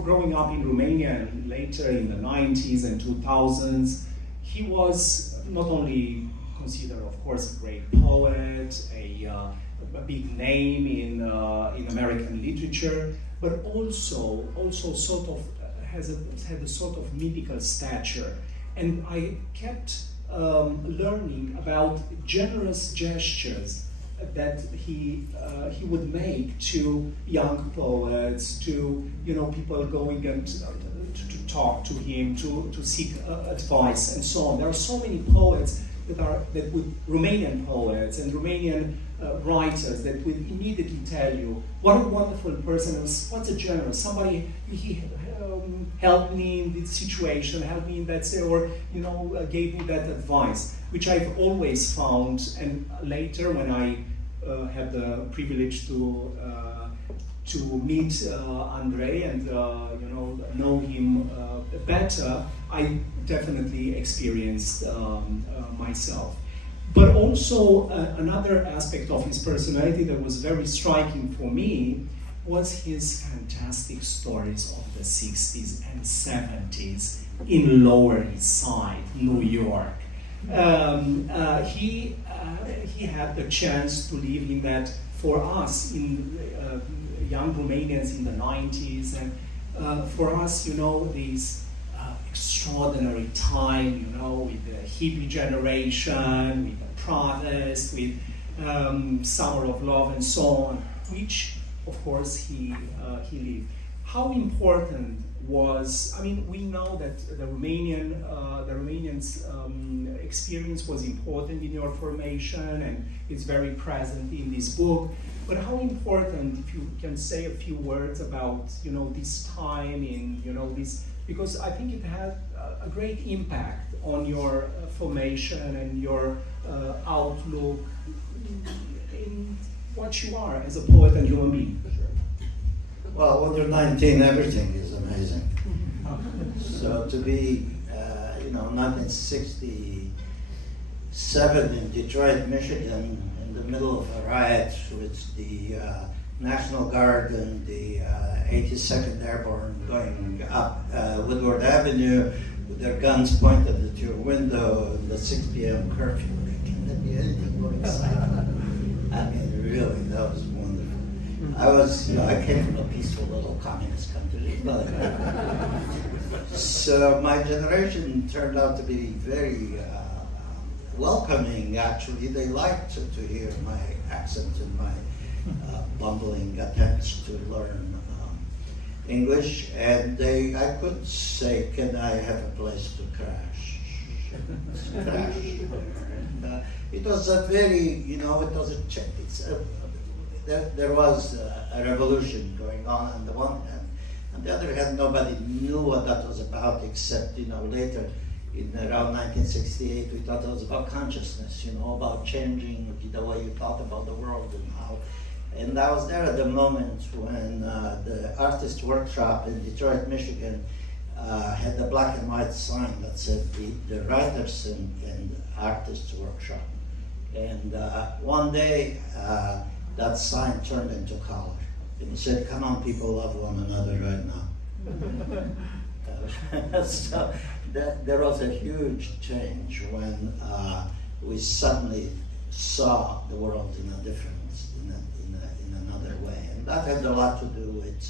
growing up in Romania and later in the 90s and 2000s, he was not only considered, of course, a great poet, a big name in American literature, but also sort of had a sort of mythical stature. And I kept learning about generous gestures that he would make to young poets, to people going and to talk to him, to seek advice and so on. There are so many poets that would Romanian poets and Romanian writers that would immediately tell you what a wonderful person, what a generous somebody. He helped me in this situation, helped me in that, or gave me that advice, which I've always found. And later, when I had the privilege to meet Andrei and know him better, I definitely experienced myself. But also another aspect of his personality that was very striking for me was his fantastic stories of the 60s and 70s in Lower East Side, New York. He had the chance to live in that, for us, in young Romanians in the 90s, and for us, this extraordinary time, with the hippie generation, with the protest, with Summer of Love and so on, which, of course, he lived. How important was, we know that the Romanian's experience was important in your formation, and it's very present in this book. But how important, if you can say a few words about, this time in, this, because I think it had a great impact on your formation and your outlook in what you are as a poet and human being. Well, when you're 19, everything is amazing. So to be, 1967 in Detroit, Michigan, in the middle of a riot with the National Guard and the 82nd Airborne going up Woodward Avenue with their guns pointed at your window in the 6 p.m. curfew. Can there be anything more exciting? Really, that was wonderful. I came from a peaceful little communist country. So my generation turned out to be very welcoming, actually. They liked to hear my accent and my bumbling attempts to learn English, and I could say, can I have a place to crash? And, it was a very, it was a check. There was a revolution going on the one hand. On the other hand, nobody knew what that was about, except, later, in around 1968, we thought it was about consciousness, about changing the way you thought about the world and how. And I was there at the moment when the artist workshop in Detroit, Michigan, had the black and white sign that said the writers and artists workshop. And one day, that sign turned into color. It said, come on, people, love one another right now. So there was a huge change when we suddenly saw the world in another way. And that had a lot to do with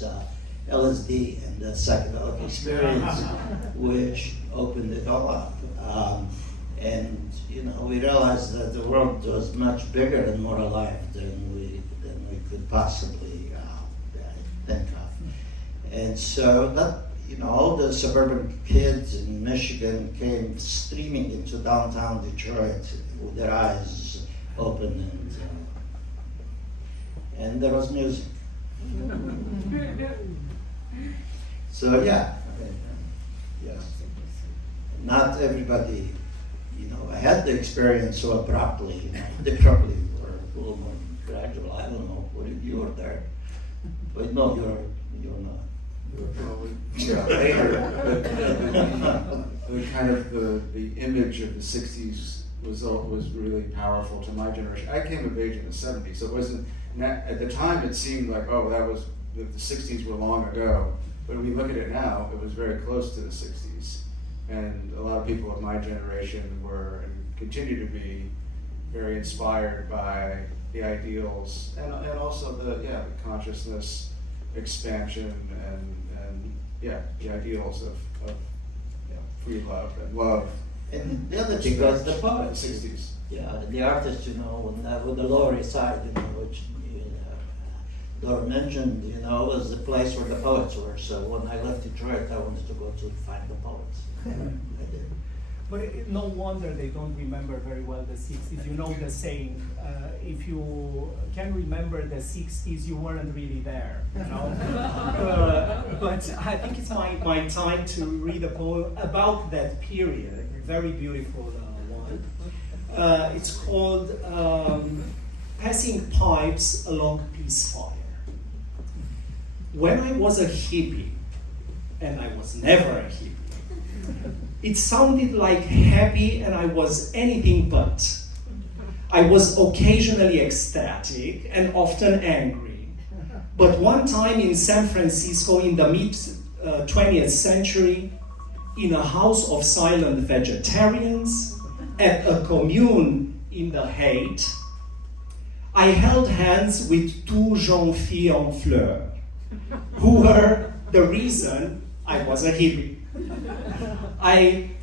LSD and the psychedelic experience, which opened it all up. And we realized that the world was much bigger and more alive than we could possibly think of. And so that, all the suburban kids in Michigan came streaming into downtown Detroit with their eyes open, and there was music. So yes. Not everybody, I had the experience so abruptly. They probably were a little more gradual. I don't know. You were there, but no, you're not. Later, the kind of the image of the '60s was really powerful to my generation. I came of age in the '70s, so it wasn't. At the time, it seemed like, the '60s were long ago. But when you look at it now, it was very close to the '60s, and a lot of people of my generation were and continue to be very inspired by the ideals and also the consciousness expansion and the ideals of free love and love. And the other thing was the poets. The '60s. Yeah, the artists, with the Lower East Side, which Laura mentioned, was the place where the poets were. So when I left Detroit, I wanted to go to find the poets. I did. But no wonder they don't remember very well the 60s. You know the saying, if you can remember the 60s, you weren't really there, but I think it's my time to read a poem about that period, a very beautiful one. It's called Passing Pipes Along Peace Fire. When I was a hippie, and I was never a hippie, it sounded like happy, and I was anything but. I was occasionally ecstatic and often angry. But one time in San Francisco in the mid-20th century, in a house of silent vegetarians, at a commune in the Haight, I held hands with two jeunes filles en fleurs, who were the reason I was a hippie.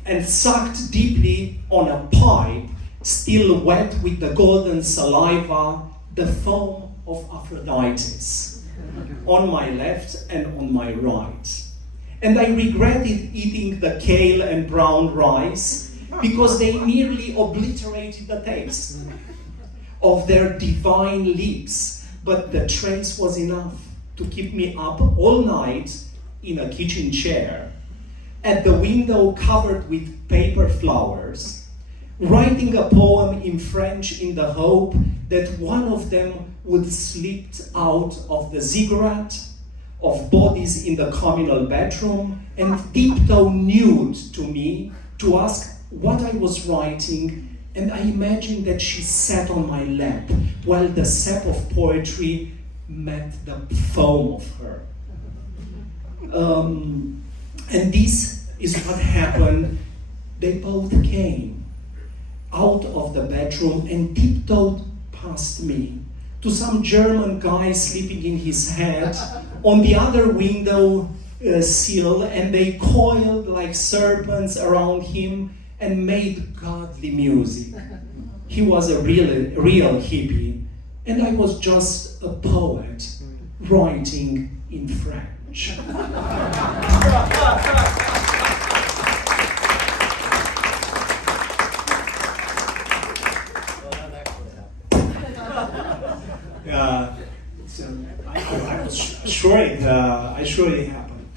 And sucked deeply on a pipe, still wet with the golden saliva, the foam of Aphrodite's, on my left and on my right. And I regretted eating the kale and brown rice because they nearly obliterated the taste of their divine lips, but the trace was enough to keep me up all night in a kitchen chair, at the window covered with paper flowers, writing a poem in French in the hope that one of them would slip out of the ziggurat of bodies in the communal bedroom and tiptoe nude to me to ask what I was writing, and I imagined that she sat on my lap while the sap of poetry met the foam of her. And this is what happened. They both came out of the bedroom and tiptoed past me to some German guy sleeping in his head on the other window sill, and they coiled like serpents around him and made godly music. He was a real hippie, and I was just a poet writing in French. I'm sure it happened.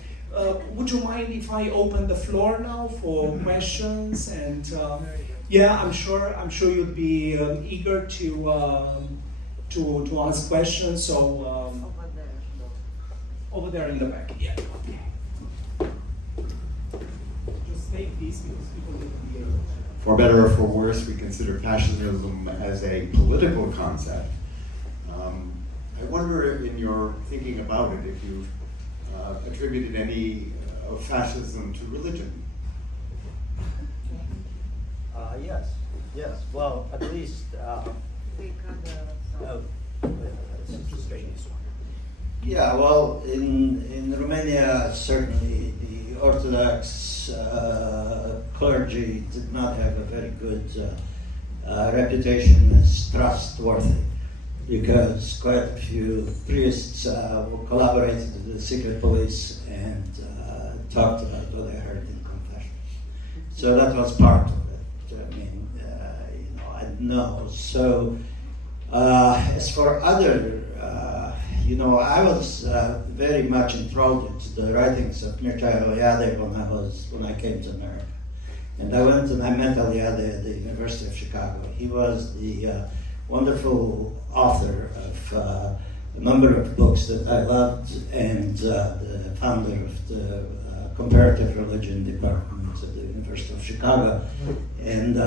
Would you mind if I open the floor now for questions? And yeah, I'm sure you'd be eager to ask questions. So over there in the back. Yeah. Just take these because people need to be able. For better or for worse, we consider fascism as a political concept. I wonder, in your thinking about it, if you've attributed any of fascism to religion. Yes. Well, at least. Yeah, well, in Romania, certainly the Orthodox clergy did not have a very good reputation as trustworthy, because quite a few priests collaborated with the secret police and talked about what they heard in confession. So that was part of it. I mean, I know. So as for other, I was very much enthralled into the writings of Mircea Eliade when I came to America. And I went and I met Eliade at the University of Chicago. He was the wonderful author of a number of books that I loved, and the founder of the comparative religion department at the University of Chicago. And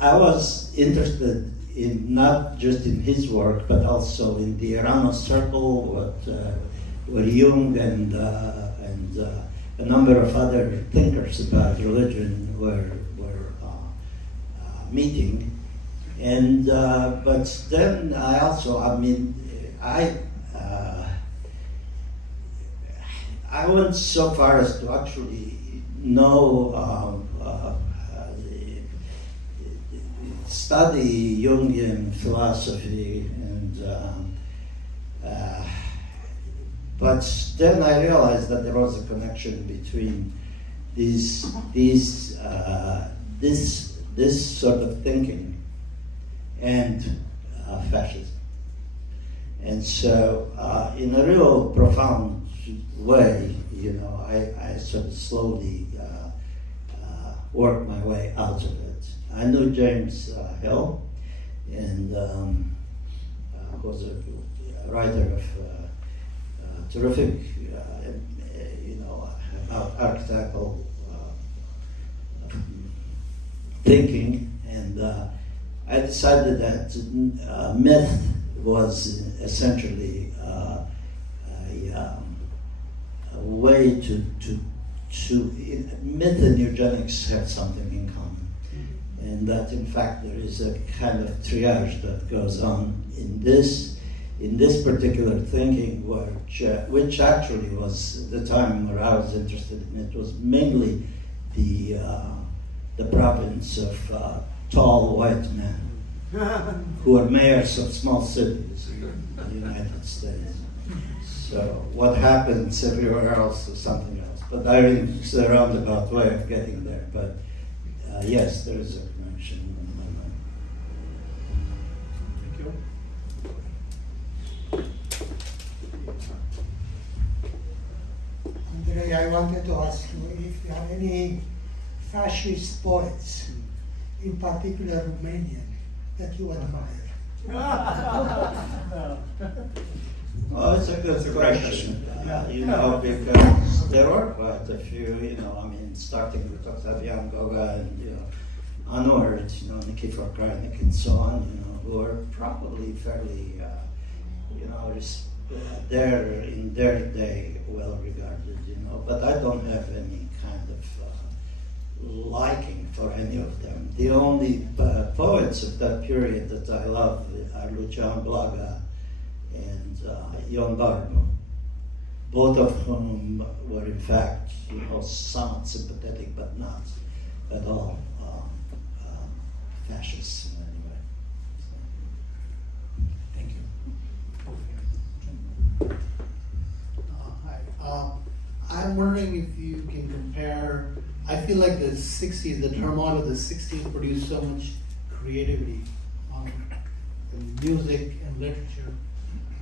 I was interested in not just in his work, but also in the Erasmus Circle, where Jung and a number of other thinkers about religion were meeting. And but then I went so far as to actually know, study Jungian philosophy, and but then I realized that there was a connection between this sort of thinking and fascism. And so in a real profound way, I sort of slowly worked my way out of it. I knew James Hill, and who was a writer of terrific, about archetypal thinking, and I decided that myth was essentially a way to myth and eugenics have something in common, and that in fact there is a kind of triage that goes on in this particular thinking, which actually was the time where I was interested in. It was mainly the province of tall white men who are mayors of small cities in the United States. So what happens everywhere else is something else. But it's a roundabout way of getting there. But yes, there is a connection in my mind. Thank you. Andrei, I wanted to ask you if you have any fascist poets, in particular Romanian, that you admire. Oh, it's a good question. Because there were quite a few, starting with Octavian Goga and, onward, Nikifor Krajnik and so on, who are probably fairly, they're in their day well regarded, but I don't have any kind of liking for any of them. The only poets of that period that I love are Lucian Blaga and Ion Barbu, both of whom were in fact, somewhat sympathetic, but not at all fascists in any way. Thank you. Hi. I'm wondering if you can compare. I feel like the 60s, the turmoil of the 60s produced so much creativity in music and literature.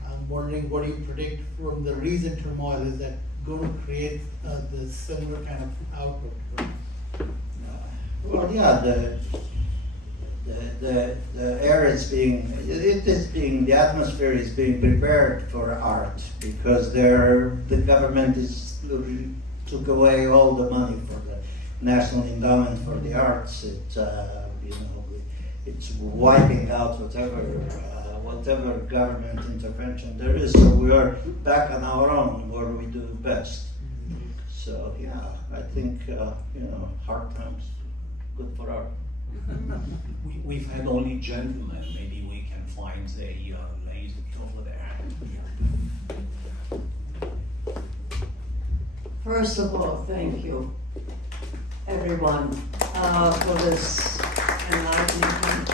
I'm wondering what do you predict from the recent turmoil? Is that going to create the similar kind of output? Well, yeah, the air is the atmosphere is being prepared for art because the government took away all the money for the National Endowment for the Arts. It's wiping out whatever government intervention there is. So we are back on our own where we do best. So yeah, I think hard times good for art. We've had only gentlemen. Maybe we can find a lady over there. First of all, thank you, everyone, for this enlightenment.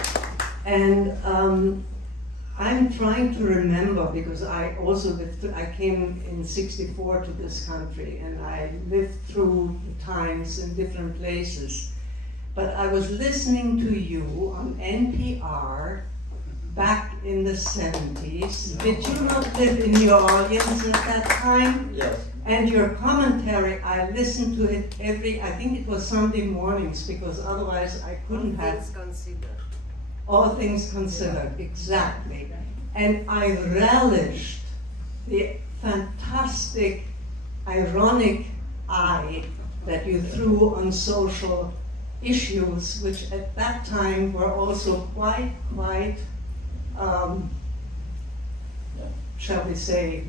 And I'm trying to remember, because I came in '64 to this country, and I lived through times in different places. But I was listening to you on NPR back in the 70s. Did you not live in New Orleans at that time? Yes. And your commentary, I listened to it I think it was Sunday mornings, because otherwise I couldn't have. All things considered, exactly. And I relished the fantastic, ironic eye that you threw on social issues, which at that time were also quite, shall we say,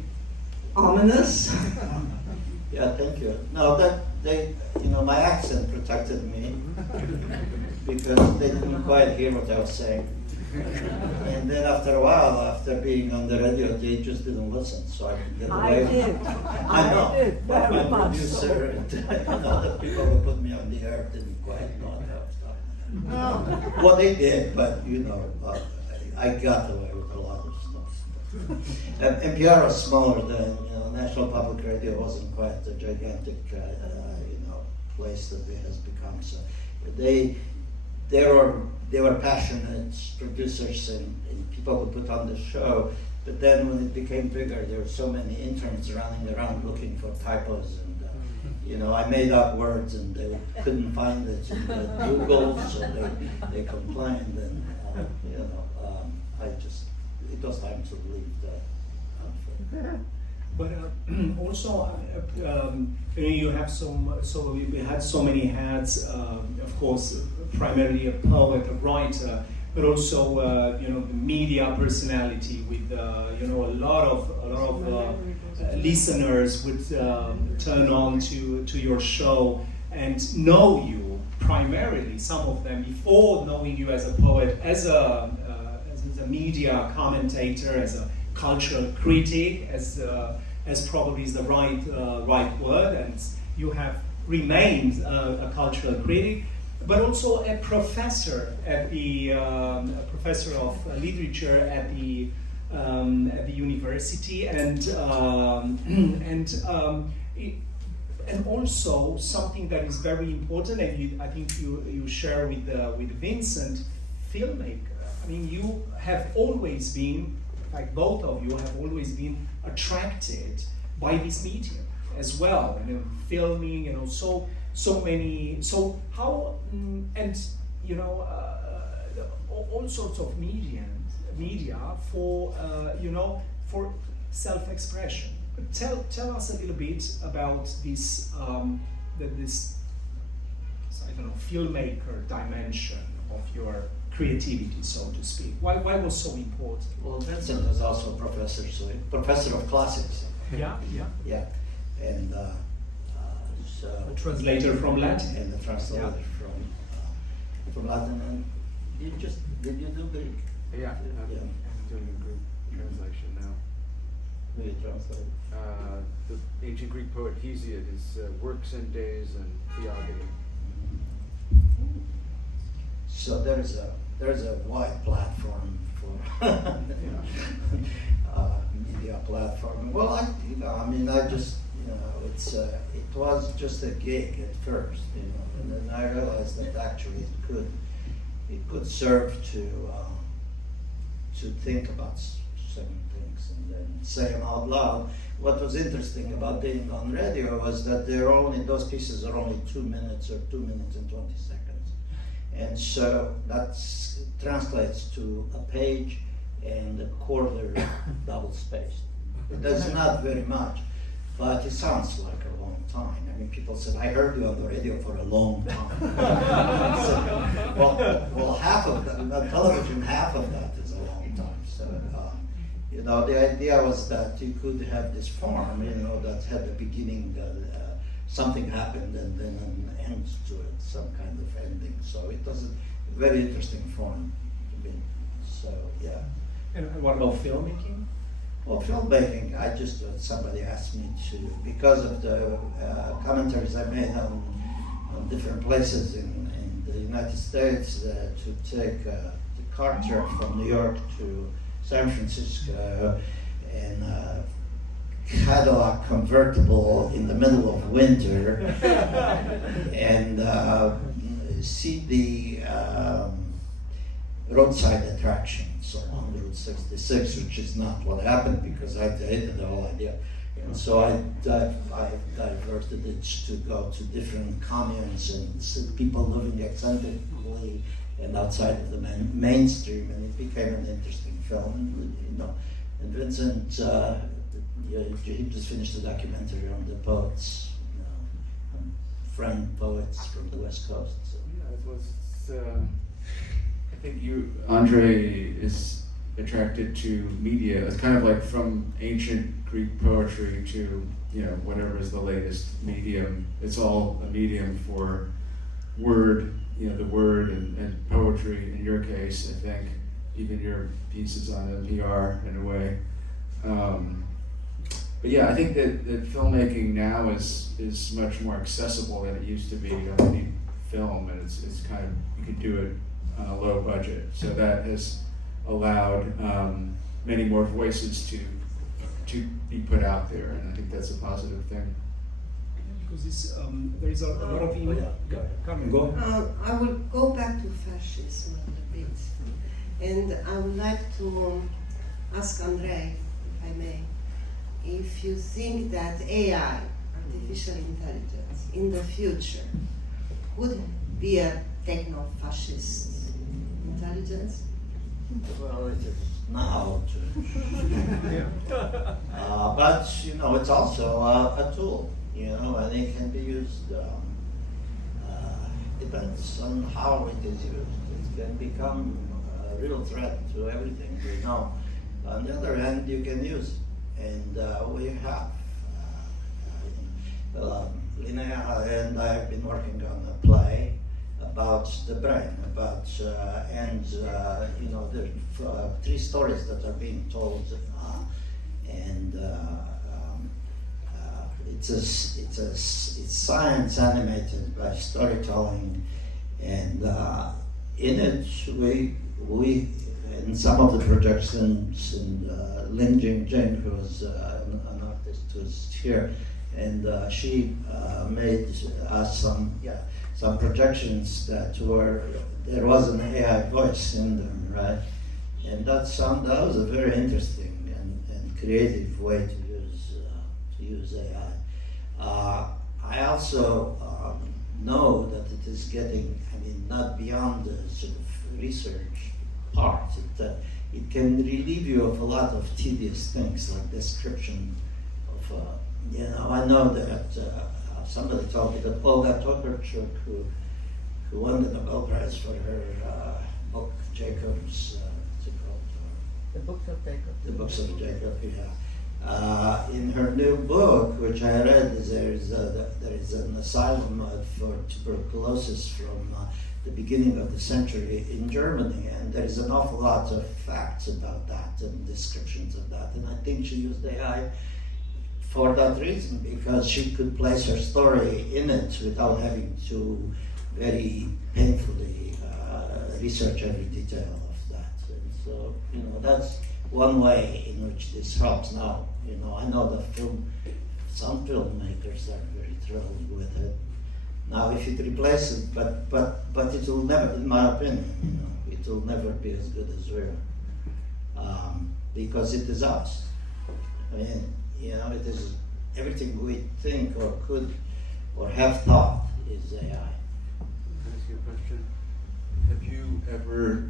ominous. Yeah, thank you. No, my accent protected me because they didn't quite hear what I was saying. And then after a while, after being on the radio, they just didn't listen, so I could get away with it. I know. I did, But very my much producer and the people who put me on the air didn't quite know what I was talking about. Well, they did, but I got away with a lot of stuff. NPR was smaller than National Public Radio wasn't quite the gigantic place that it has become. So they were passionate producers and people who put on the show. But then when it became bigger, there were so many interns running around looking for typos, and I made up words and they couldn't find it in Google, so they complained, and it was time to leave the outfit. But also, you have we had so many hats. Of course, primarily a poet, a writer, but also the media personality with a lot of listeners would turn on to your show and know you primarily. Some of them before knowing you as a poet, as a media commentator, as a cultural critic, as probably is the right word, and you have remained a cultural critic, but also a professor at a professor of literature at the university, and also something that is very important, and I think you share with Vincent, filmmaker. I mean, you have always been, like both of you have always been attracted by this medium as well, filming, so many. So how all sorts of media for for self-expression. Tell us a little bit about this filmmaker dimension of your creativity, so to speak. Why was so important? Well, Vincent was also a professor of classics. Yeah. Yeah, and so translator from Latin. And the translator from Latin. And did you do Greek? Yeah, I'm Yeah. doing a Greek translation now. Who you translate? The ancient Greek poet Hesiod, his Works and Days and Theogony. So there's a wide platform for media platform. Well, I just it was just a gig at first, and then I realized that actually it could serve to think about certain things and then say them out loud. What was interesting about being on radio was that those pieces are only 2 minutes or 2 minutes and 20 seconds. And so that translates to a page and a quarter double spaced. That's not very much, but it sounds like a long time. I mean, people said, I heard you on the radio for a long time. I said, well, half of that, on television, half of that is a long time. So, the idea was that you could have this form, that had a beginning, something happened, and then an end to it, some kind of ending. So it was a very interesting form to me. So, yeah. And what about filmmaking? Well, filmmaking, somebody asked me to, because of the commentaries I made on different places in the United States, to take the car trip from New York to San Francisco in a Cadillac convertible in the middle of winter and see the roadside attractions along Route 66, which is not what happened because I hated the whole idea. And so I diverted it to go to different communes and see people living eccentrically and outside of the mainstream, and it became an interesting film. And Vincent, he just finished a documentary on the poets, French poets from the West Coast. So. Yeah, it was. I think Andrei is attracted to media. It's kind of like from ancient Greek poetry to whatever is the latest medium. It's all a medium for word, the word and poetry. In your case, I think even your pieces on NPR in a way. But yeah, I think that filmmaking now is much more accessible than it used to be. You don't need film, and it's kind of, you can do it on a low budget. So that has allowed many more voices to be put out there, and I think that's a positive thing. Because there is a lot of Carmen, go. I will go back to fascism a bit, and I would like to ask Andrei, if I may, if you think that AI, artificial intelligence, in the future would be a techno-fascist intelligence? Well, it is now, but it's also a tool, and it can be used. Depends on how it is used. It can become a real threat to everything we know. On the other hand, you can use it, and we have. Linnea and I have been working on a play about the brain, there are 3 stories that are being told, and it's science animated by storytelling, and in it we in some of the projections, and Lin Jing, who's an artist who's here, and she made us some projections that there was an AI voice in them, right? And that was a very interesting and creative way to use AI. I also know that it is getting, not beyond the sort of research part. It can relieve you of a lot of tedious things like description of, I know that somebody told me that Olga Tokarczuk, who won the Nobel Prize for her book, Jacob's, what's it called? The Books of Jacob. The Books of Jacob, In her new book, which I read, there is an asylum for tuberculosis from the beginning of the century in Germany, and there is an awful lot of facts about that and descriptions of that. And I think she used AI for that reason, because she could place her story in it without having to very painfully research every detail of that. And so, that's one way in which this helps now. I know some filmmakers are very thrilled with it. Now, if it replaces it, but it will never, in my opinion, it will never be as good as we're, because it is us. I mean, it is everything we think or could or have thought is AI. Can I ask you a question? Have you ever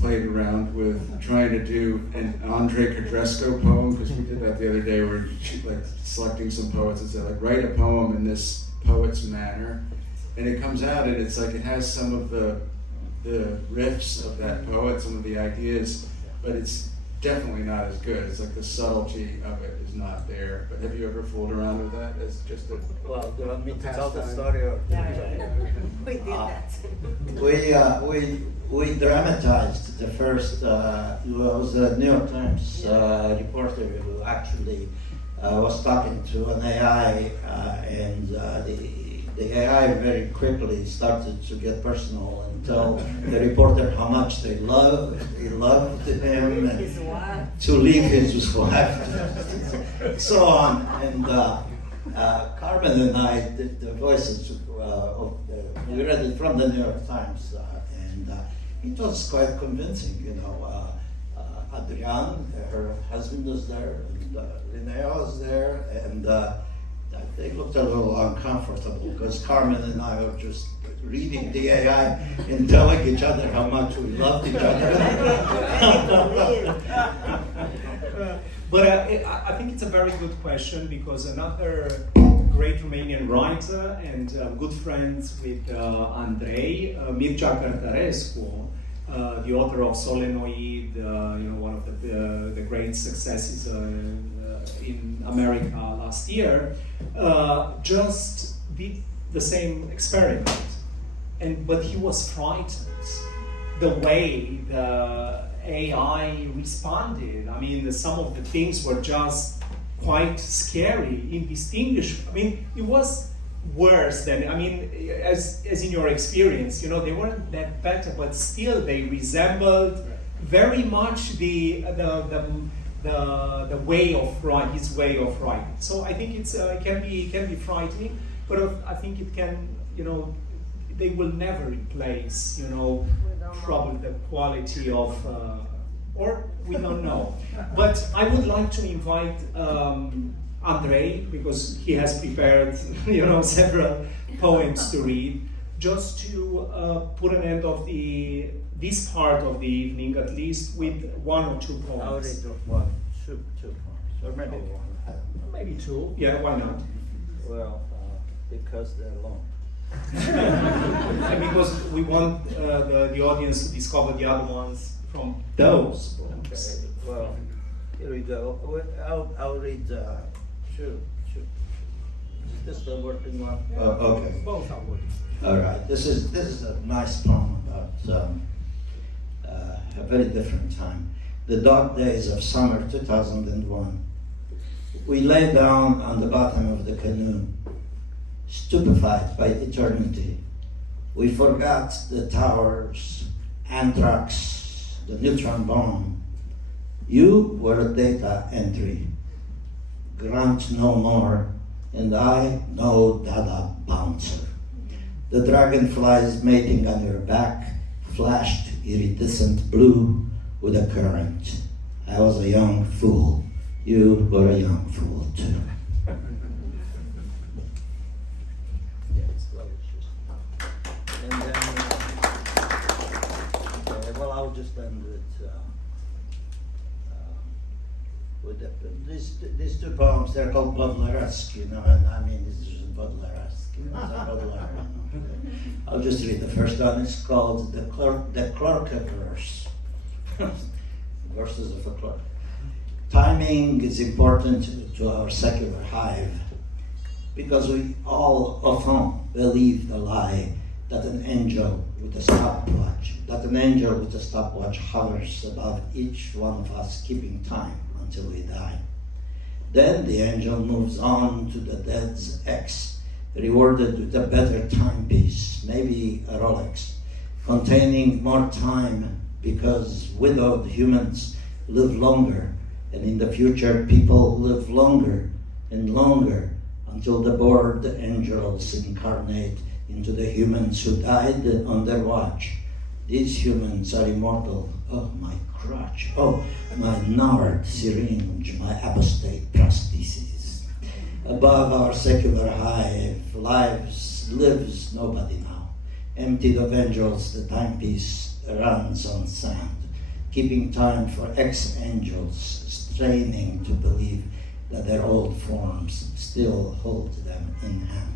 played around with trying to do an Andrei Codrescu poem? Because we did that the other day. We're selecting some poets and said, write a poem in this poet's manner, and it comes out and it's it has some of the riffs of that poet, some of the ideas, but it's definitely not as good. It's the subtlety of it is not there. But have you ever fooled around with that as just a Well, do you want me to tell the story? Or We did that. we dramatized the first. It was a New York Times reporter who actually was talking to an AI, and the AI very quickly started to get personal and tell the reporter how much he loved him, and to leave his wife, so on. And Carmen and I did the voices we read it from the New York Times, and it was quite convincing. Adrian, her husband, was there, and Linnea was there, and they looked a little uncomfortable because Carmen and I were just reading the AI and telling each other how much we loved each other. But I think it's a very good question, because another great Romanian writer and good friends with Andrei, Andrei Codrescu, the author of Solenoid, one of the great successes in America last year, just did the same experiment, but he was frightened the way the AI responded. I mean, some of the things were just quite scary, indistinguishable. I mean, it was worse than, as in your experience, they weren't that better, but still they resembled very much the way of writing, his way of writing. So I think it can be frightening, but I think it can, they will never replace, probably the quality of, or we don't know. But I would like to invite Andrei, because he has prepared, several poems to read, just to put an end of this part of the evening, at least with one or two poems. I'll read two poems, or maybe one. Maybe two. Yeah, why not? Well, because they're long. And because we want the audience to discover the other ones from those poems. Okay. Well, here we go. I'll read two. Is this the working one? Okay. Both are working. All right. This is a nice poem about a very different time. The dark days of summer 2001. We lay down on the bottom of the canoe, stupefied by eternity. We forgot the towers, anthrax, the neutron bomb. You were a data entry. Grant no more, and I no dada bouncer. The dragonflies mating on your back flashed iridescent blue with a current. I was a young fool. You were a young fool too. And then, okay, well, I'll just end with these two poems. They're called Baudelairesque, and I mean, this is Baudelairesque. Baudelaire. I'll just read the first one. It's called the Clerk verse. Verses of a clerk. Timing is important to our secular hive because we all often believe the lie that an angel with a stopwatch hovers above each one of us, keeping time until we die. Then the angel moves on to the dead's ex, rewarded with a better timepiece, maybe a Rolex, containing more time because widowed humans live longer, and in the future people live longer and longer until the bored angels incarnate into the humans who died on their watch. These humans are immortal. Oh, my crotch. Oh, my nard syringe, my apostate prosthesis. Above our secular hive lives nobody now. Emptied of angels, the timepiece runs on sand, keeping time for ex-angels, straining to believe that their old forms still hold them in hand.